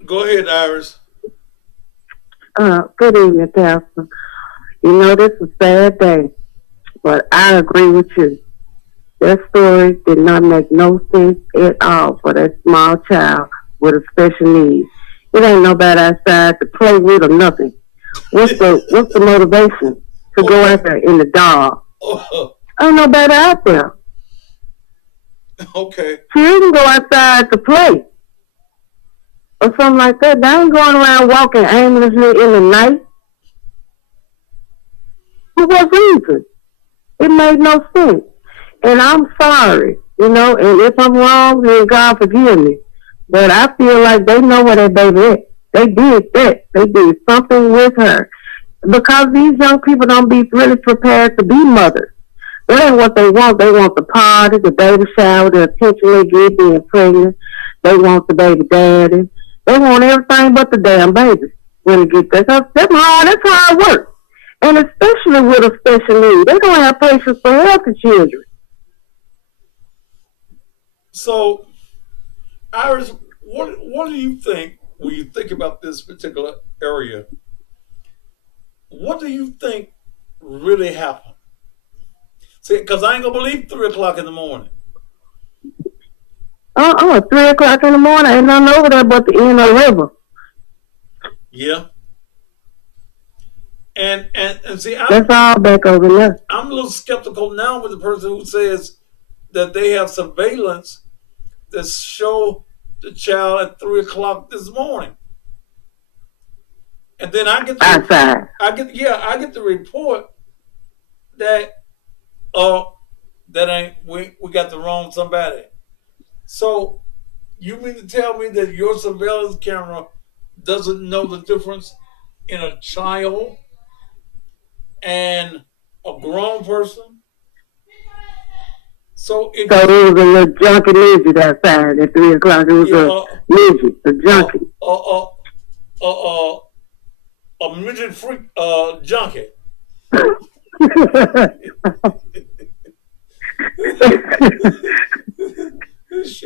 Go ahead, Iris. Good evening, Pastor. You know, this is a sad day, but I agree with you. That story did not make no sense at all for that small child with a special need. It ain't nobody outside to play with or nothing. What's the motivation to go out there in the dark? Ain't nobody out there. Okay. Children go outside to play or something like that. They ain't going around walking aimlessly in the night. For what reason? It made no sense. And I'm sorry, you know, and if I'm wrong, then God forgive me. But I feel like they know where that baby is. They did that. They did something with her. Because these young people don't be really prepared to be mothers. That ain't what they want. They want the party, the baby shower, the attention they get being pregnant. They want the baby daddy. They want everything but the damn baby when they get there. That's hard work. And especially with a special need. They don't have patience for healthy children. So, Iris, what do you think when you think about this particular area? What do you think really happened? See, because I ain't gonna believe 3 o'clock in the morning. 3 o'clock in the morning, ain't nothing over there but the end of the river. Yeah. And see, that's all back over there. I'm a little skeptical now with the person who says that they have surveillance that show the child at 3 o'clock this morning. And then I get the report that we got the wrong somebody. So you mean to tell me that your surveillance camera doesn't know the difference in a child and a grown person? So it was a little junkie midget outside at 3 o'clock. It was a midget, a junkie. A midget freak junkie.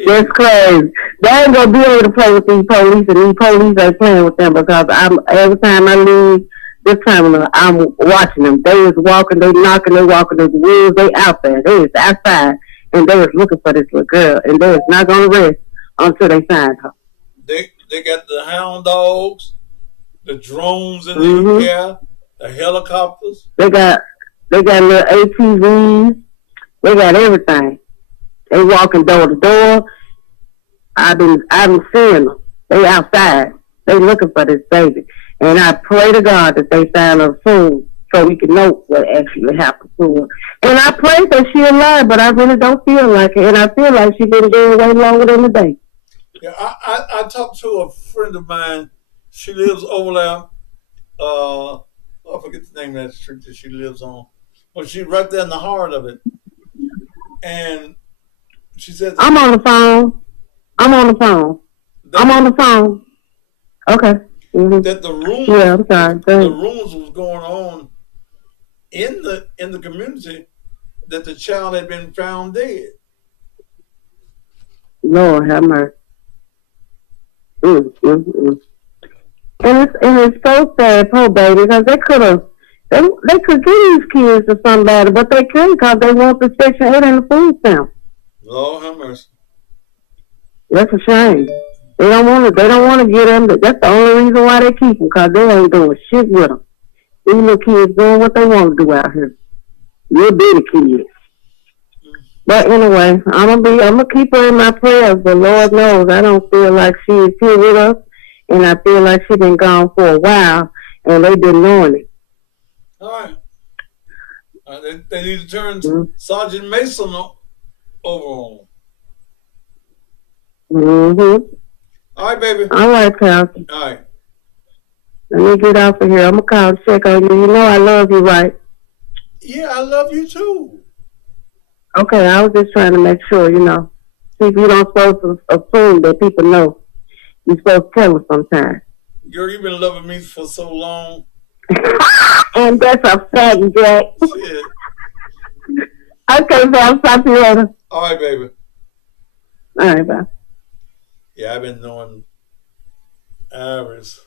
That's crazy. They ain't gonna be able to play with these police, and these police ain't playing with them because every time I leave this terminal, I'm watching them. They is walking, they knocking, they walking the wheels, they out there. They is outside, and they is looking for this little girl, and they is not gonna rest until they find her. They got the hound dogs, the drones in the air, the helicopters. They got little ATVs. They got everything. They walking door to door. I've been seeing them. They outside. They looking for this baby. And I pray to God that they find her soon so we can know what actually happened to her. And I pray that she's alive, but I really don't feel like it. And I feel like she's been dead way longer than a day. Yeah, I talked to a friend of mine. She lives over there. I forget the name of that street that she lives on. But she's right there in the heart of it. And she said, I'm on the phone. I'm on the phone. I'm on the phone. Okay. Mm-hmm. That the rumors, yeah, I'm sorry. The rumors was going on in the community that the child had been found dead. Lord have mercy. And it's so sad, poor baby, because they could give these kids to somebody, but they couldn't because they want the Section 8 and the food stamp. Lord have mercy. That's a shame. They don't want to get them. That's the only reason why they keep them, because they ain't doing shit with them. These little kids doing what they want to do out here. Little bitty kids. But anyway, I'm gonna keep her in my prayers. But Lord knows, I don't feel like she is here with us, and I feel like she's been gone for a while, and they've been knowing it. All right. They need to turn Sergeant Mason over on. Mm-hmm. All right, baby. All right, Pastor. All right. Let me get off of here. I'm gonna call check on you. You know I love you, right? Yeah, I love you too. Okay, I was just trying to make sure, See, if you don't supposed to assume that people know. You're supposed to tell them sometimes. Girl, you've been loving me for so long. And that's a fact, Jack. Shit. Okay, so I'll talk to you later. All right, baby. All right, bye. Yeah, I've been knowing Iris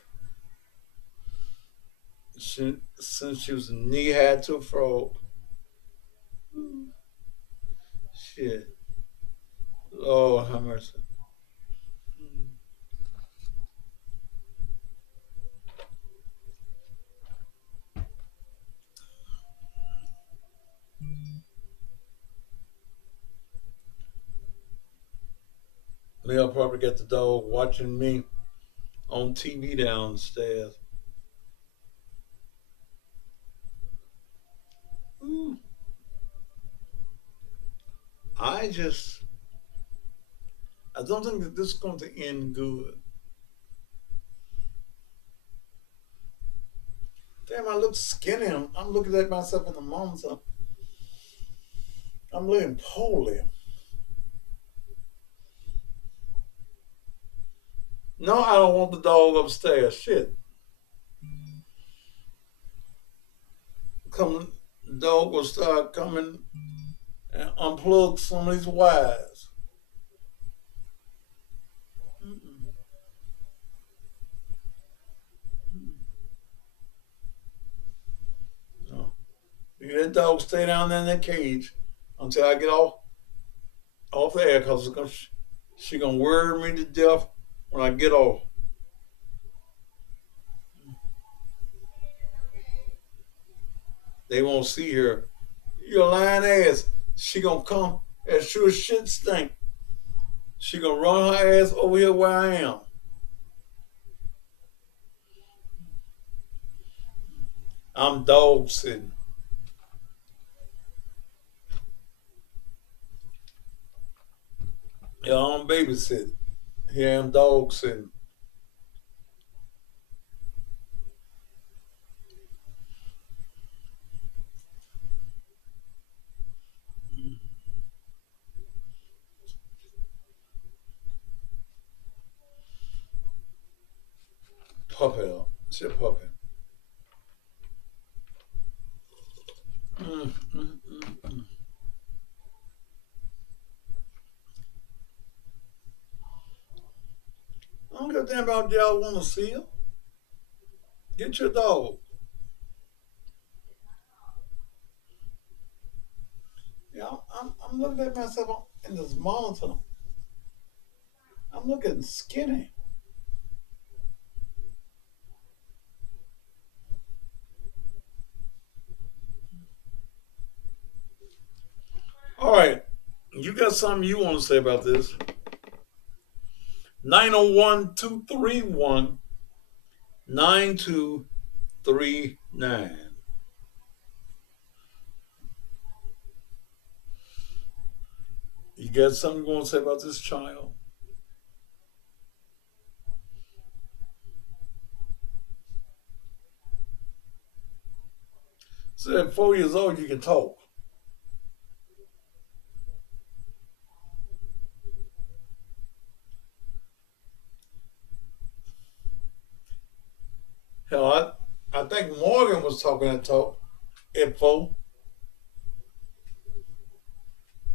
since she was knee-high to a frog. Shit. Lord have mercy. They'll probably get the dog watching me on TV downstairs. I don't think that this is going to end good. Damn, I look skinny. I'm looking at myself in the monitor. I'm looking poorly. No, I don't want the dog upstairs. Shit. The dog will start coming and unplug some of these wires. No. That dog stay down there in that cage until I get off the air, because she gonna worry me to death when I get off. They won't see her. You're a lying ass. She gonna come as sure as shit stink. She gonna run her ass over here where I am. I'm dog sitting. Yeah, I'm babysitting. Here I'm dog sitting. Puppy up. She a puppy. I don't give a damn about y'all want to see her. Get your dog. Yeah, I'm looking at myself in this monitor. I'm looking skinny. All right, you got something you want to say about this? 901-231-9239. You got something you want to say about this child? So at 4 years old, you can talk. Hell, I think Morgan was talking at 4.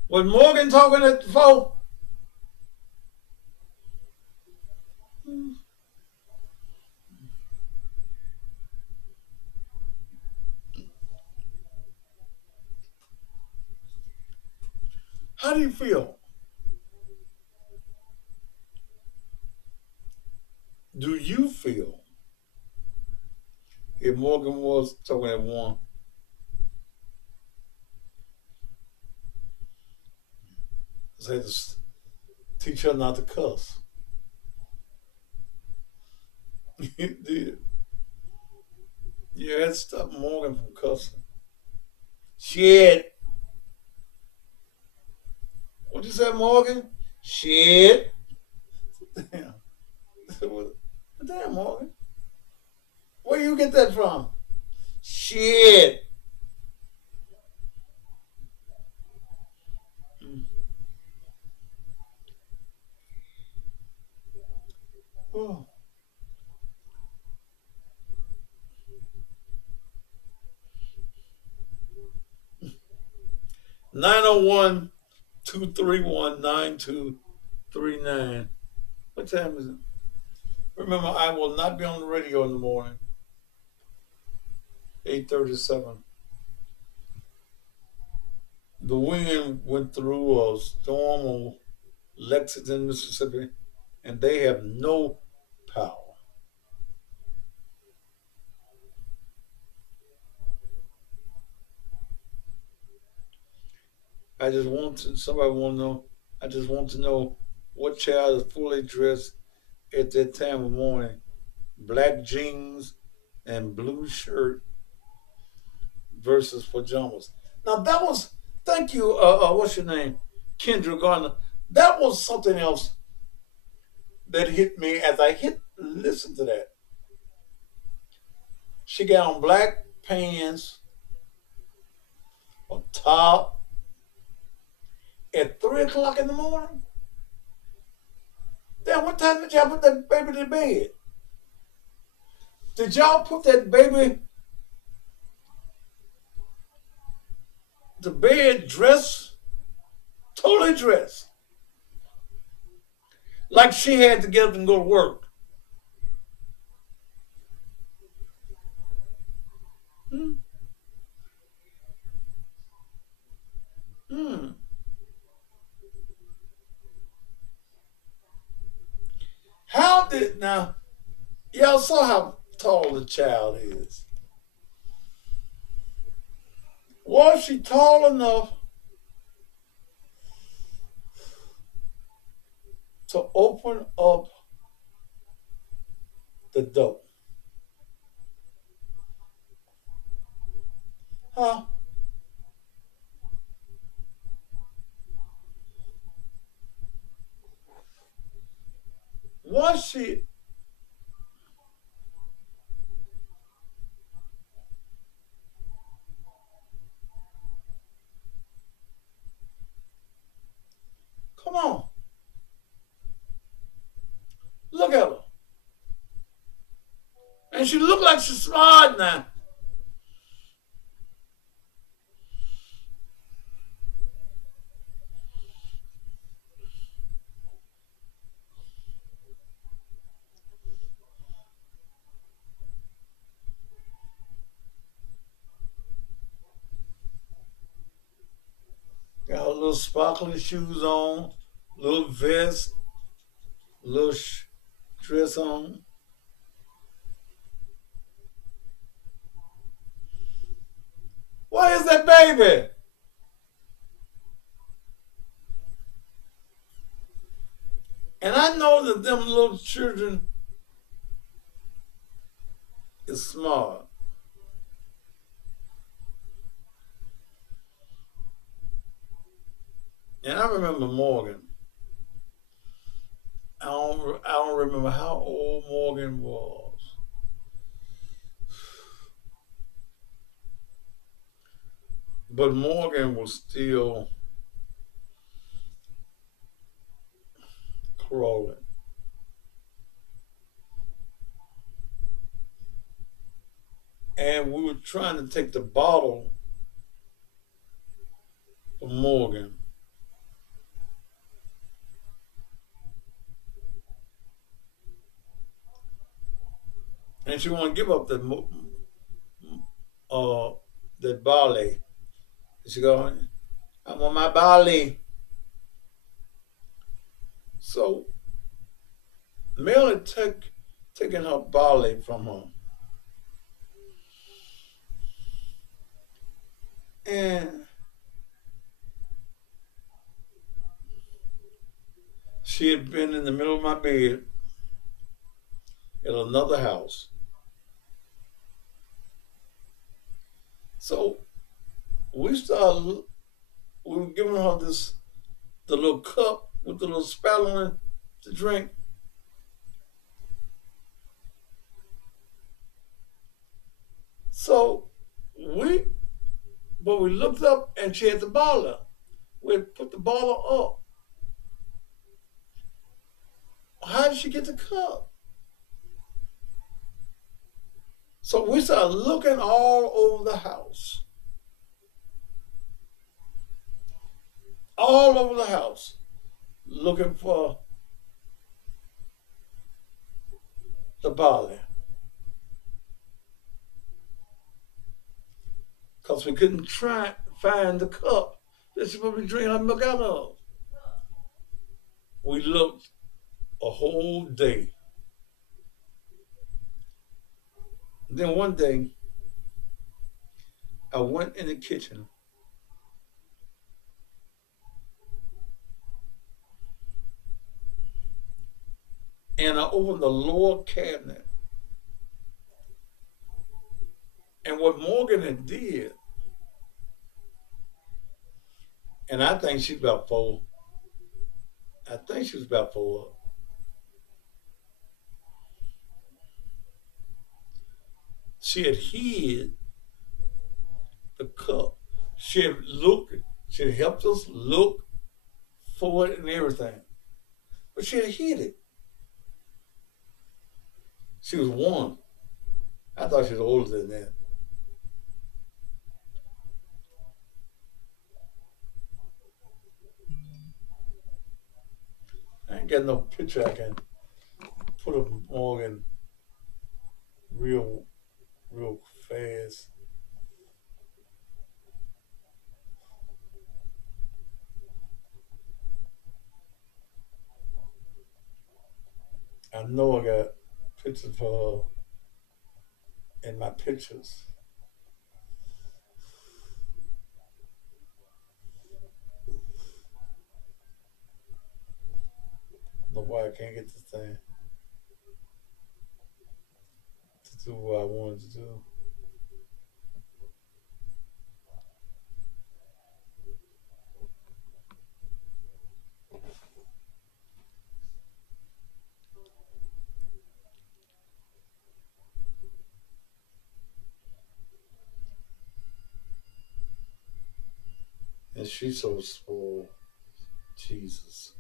Was Morgan talking at 4? How do you feel? Do you feel if Morgan was talking at 1? I had to teach her not to cuss. You did. You had to stop Morgan from cussing. Shit. What you say, Morgan? Shit. Damn. Damn, Morgan. Where you get that from? Shit. Oh. 901-231-9239. What time is it? Remember, I will not be on the radio in the morning. 8:37. The wind went through a storm on Lexington, Mississippi, and they have no power. Somebody want to know, I just want to know what child is fully dressed at that time of morning. Black jeans and blue shirt versus pajamas. Now that was, thank you, what's your name? Kendra Garner. That was something else that hit me as I listen to that. She got on black pants, a top, at 3 o'clock in the morning. Damn, what time did y'all put that baby to bed? Did y'all put that baby to bed dressed, totally dressed, like she had to get up and go to work? How did, now, y'all saw how tall the child is. Was she tall enough to open up the door? Huh? Was she? Come on. Look at her. And she looked like she's smart now. Got her little sparkly shoes on, little vest, little dress on. What is that baby? of them little children is smart. And I remember Morgan. I don't remember how old Morgan was. But Morgan was still crawling. And we were trying to take the bottle from Morgan. And she wouldn't give up that barley. She go, I want my barley. So Mel had taken her barley from her. And she had been in the middle of my bed at another house. So we were giving her the little cup with the little spout on it to drink. So we looked up and she had the baller. We had put the baller up. How did she get the cup? So we started looking all over the house. All over the house. Looking for the barley. Because we couldn't find the cup that she would be drinking her milk out of. We looked a whole day. Then one day, I went in the kitchen and I opened the lower cabinet. And what Morgan had did, and I think she's about 4. I think she was about 4. She had hid the cup. She had helped us look for it and everything. But she had hid it. She was 1. I thought she was older than that. I ain't got no picture I can put of Morgan real fast. I know I got pictures of her in my pictures. I don't know why I can't get this thing to do what I wanted to do. And she's so spoiled. Jesus.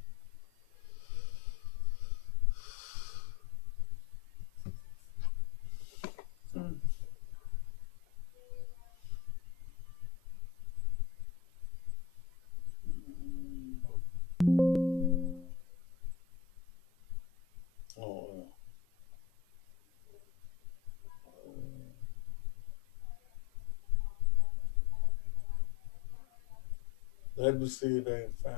Oh. Let me see if I can find.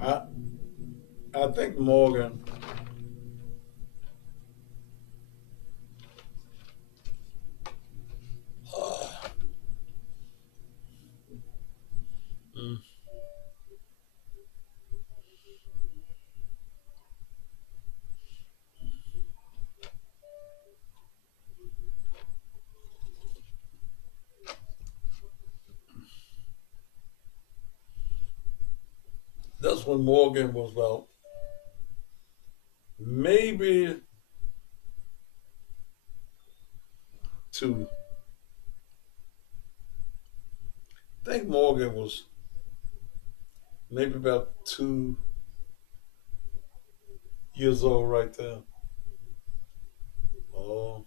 I I think Morgan. Mm, that's when Morgan was about maybe two. I think Morgan was maybe about 2 years old right there. Oh,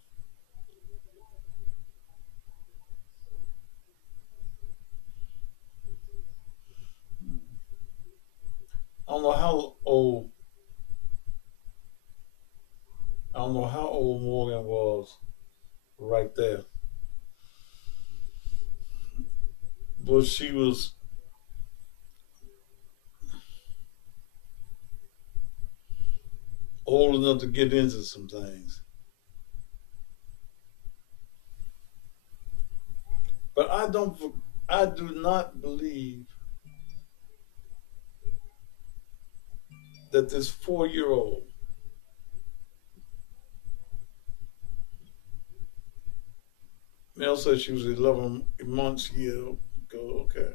I don't know how old. I don't know how old Morgan was right there, but she was old enough to get into some things. But I don't. I do not believe that this 4-year-old. Mel said she was 11 months ago. Okay.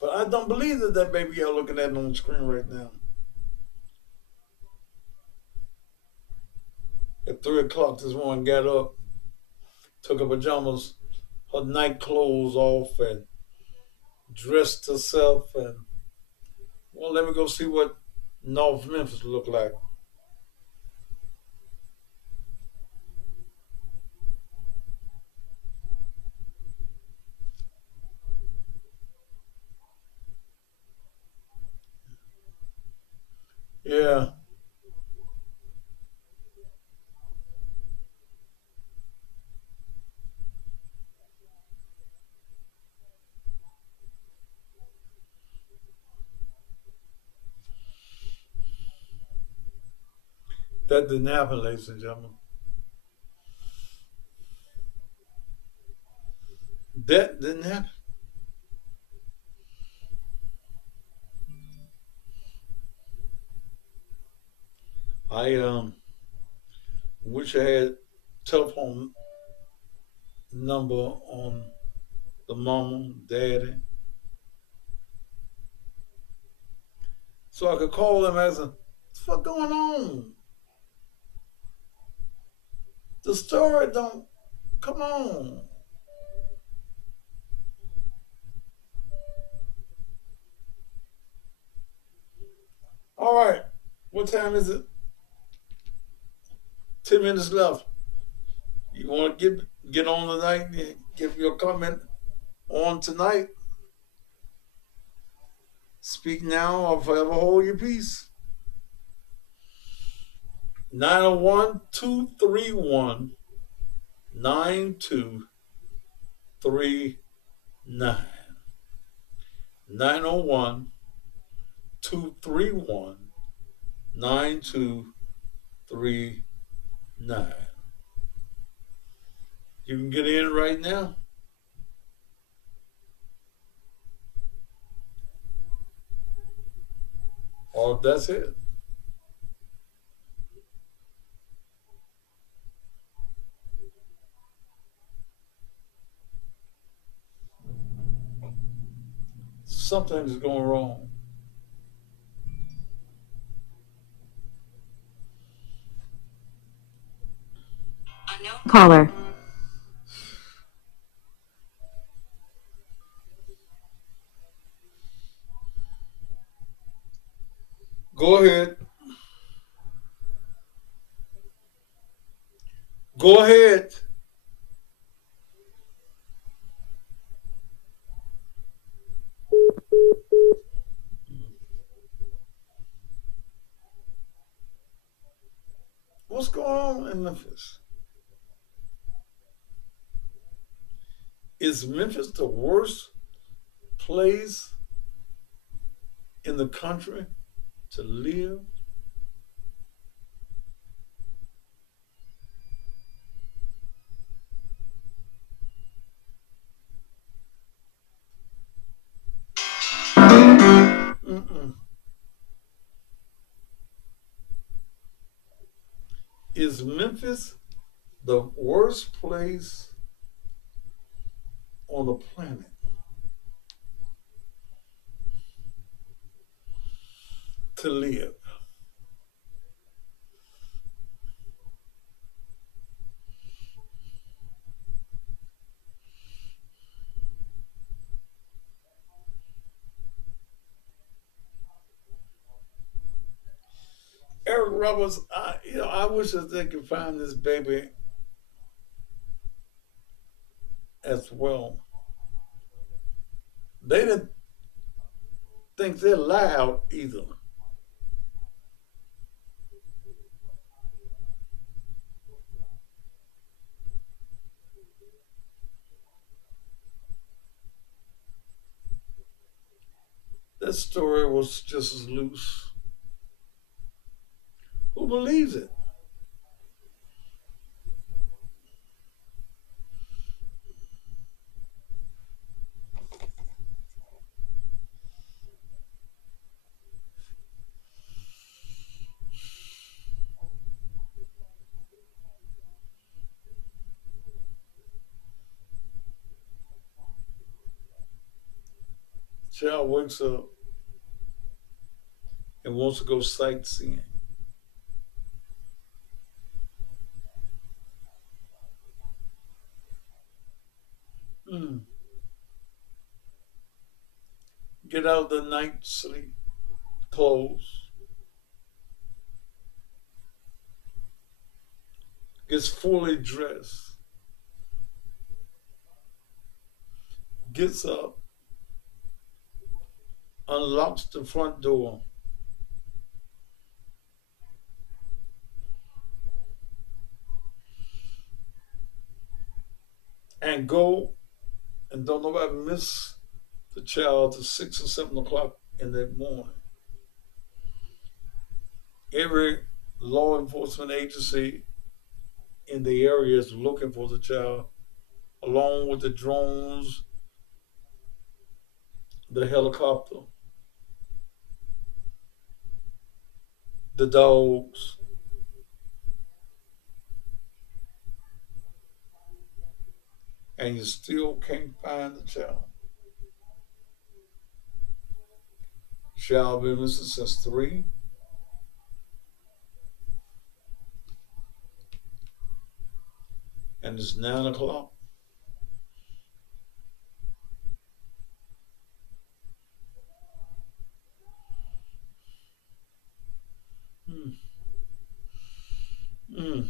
But I don't believe that that baby y'all looking at on the screen right now. At 3 o'clock this morning, got up, took her pajamas, her night clothes off, and dressed herself. And, well, let me go see what North Memphis look like. Yeah. That didn't happen, ladies and gentlemen. That didn't happen. I wish I had telephone number on the mama, daddy, so I could call them as a, what the fuck going on? The story don't, come on. All right, what time is it? 10 minutes left. You want to get on tonight and give your comment on tonight? Speak now or forever hold your peace. 901-231-9239. 901-231-9239. You can get in right now. Or that's it. Something's going wrong. Caller. Go ahead. Go ahead. What's going on in Memphis? Is Memphis the worst place in the country to live? Mm-mm. Is Memphis the worst place on the planet to live? Eric Roberts, I wish that they could find this baby as well. They didn't think they're loud either. That story was just as loose. Who believes it? Child wakes up and wants to go sightseeing. Mm. Get out of the night sleep clothes. Gets fully dressed. Gets up. Unlocks the front door. And go and don't nobody miss the child to 6 or 7 o'clock in the morning. Every law enforcement agency in the area is looking for the child, along with the drones, the helicopter, the dogs. And you still can't find the child. Child been missing since 3. And it's 9 o'clock. Mm. Mm.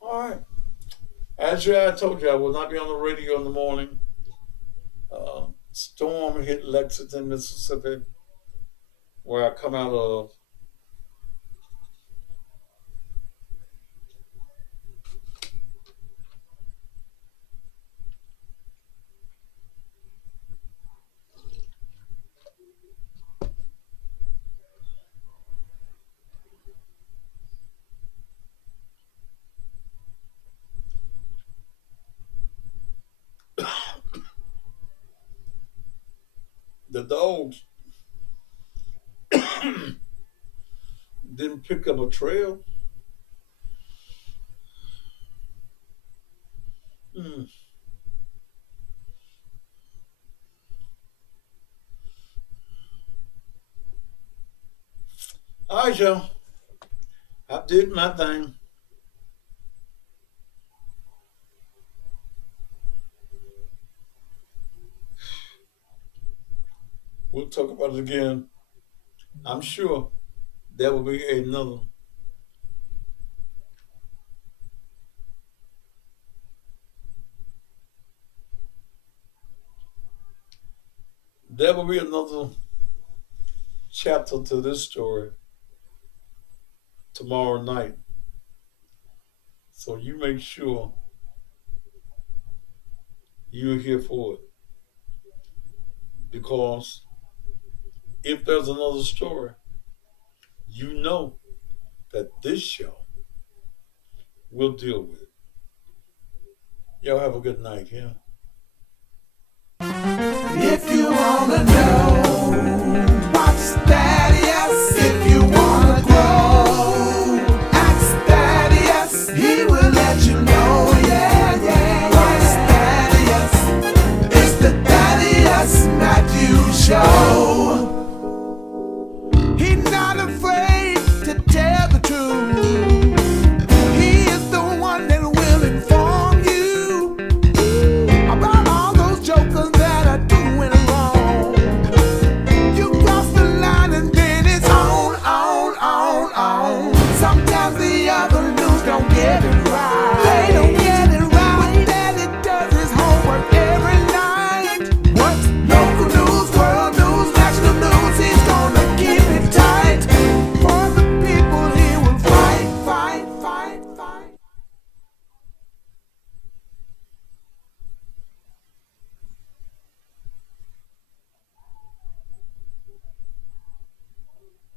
All right. As I told you, I will not be on the radio in the morning. Storm hit Lexington, Mississippi, where I come out of. The dogs didn't pick up a trail. Mm. All right, y'all. I did my thing. We'll talk about it again. I'm sure there will be another. There will be another chapter to this story tomorrow night. So you make sure you're here for it. Because if there's another story, you know that this show will deal with it. Y'all have a good night, yeah? If you wanna know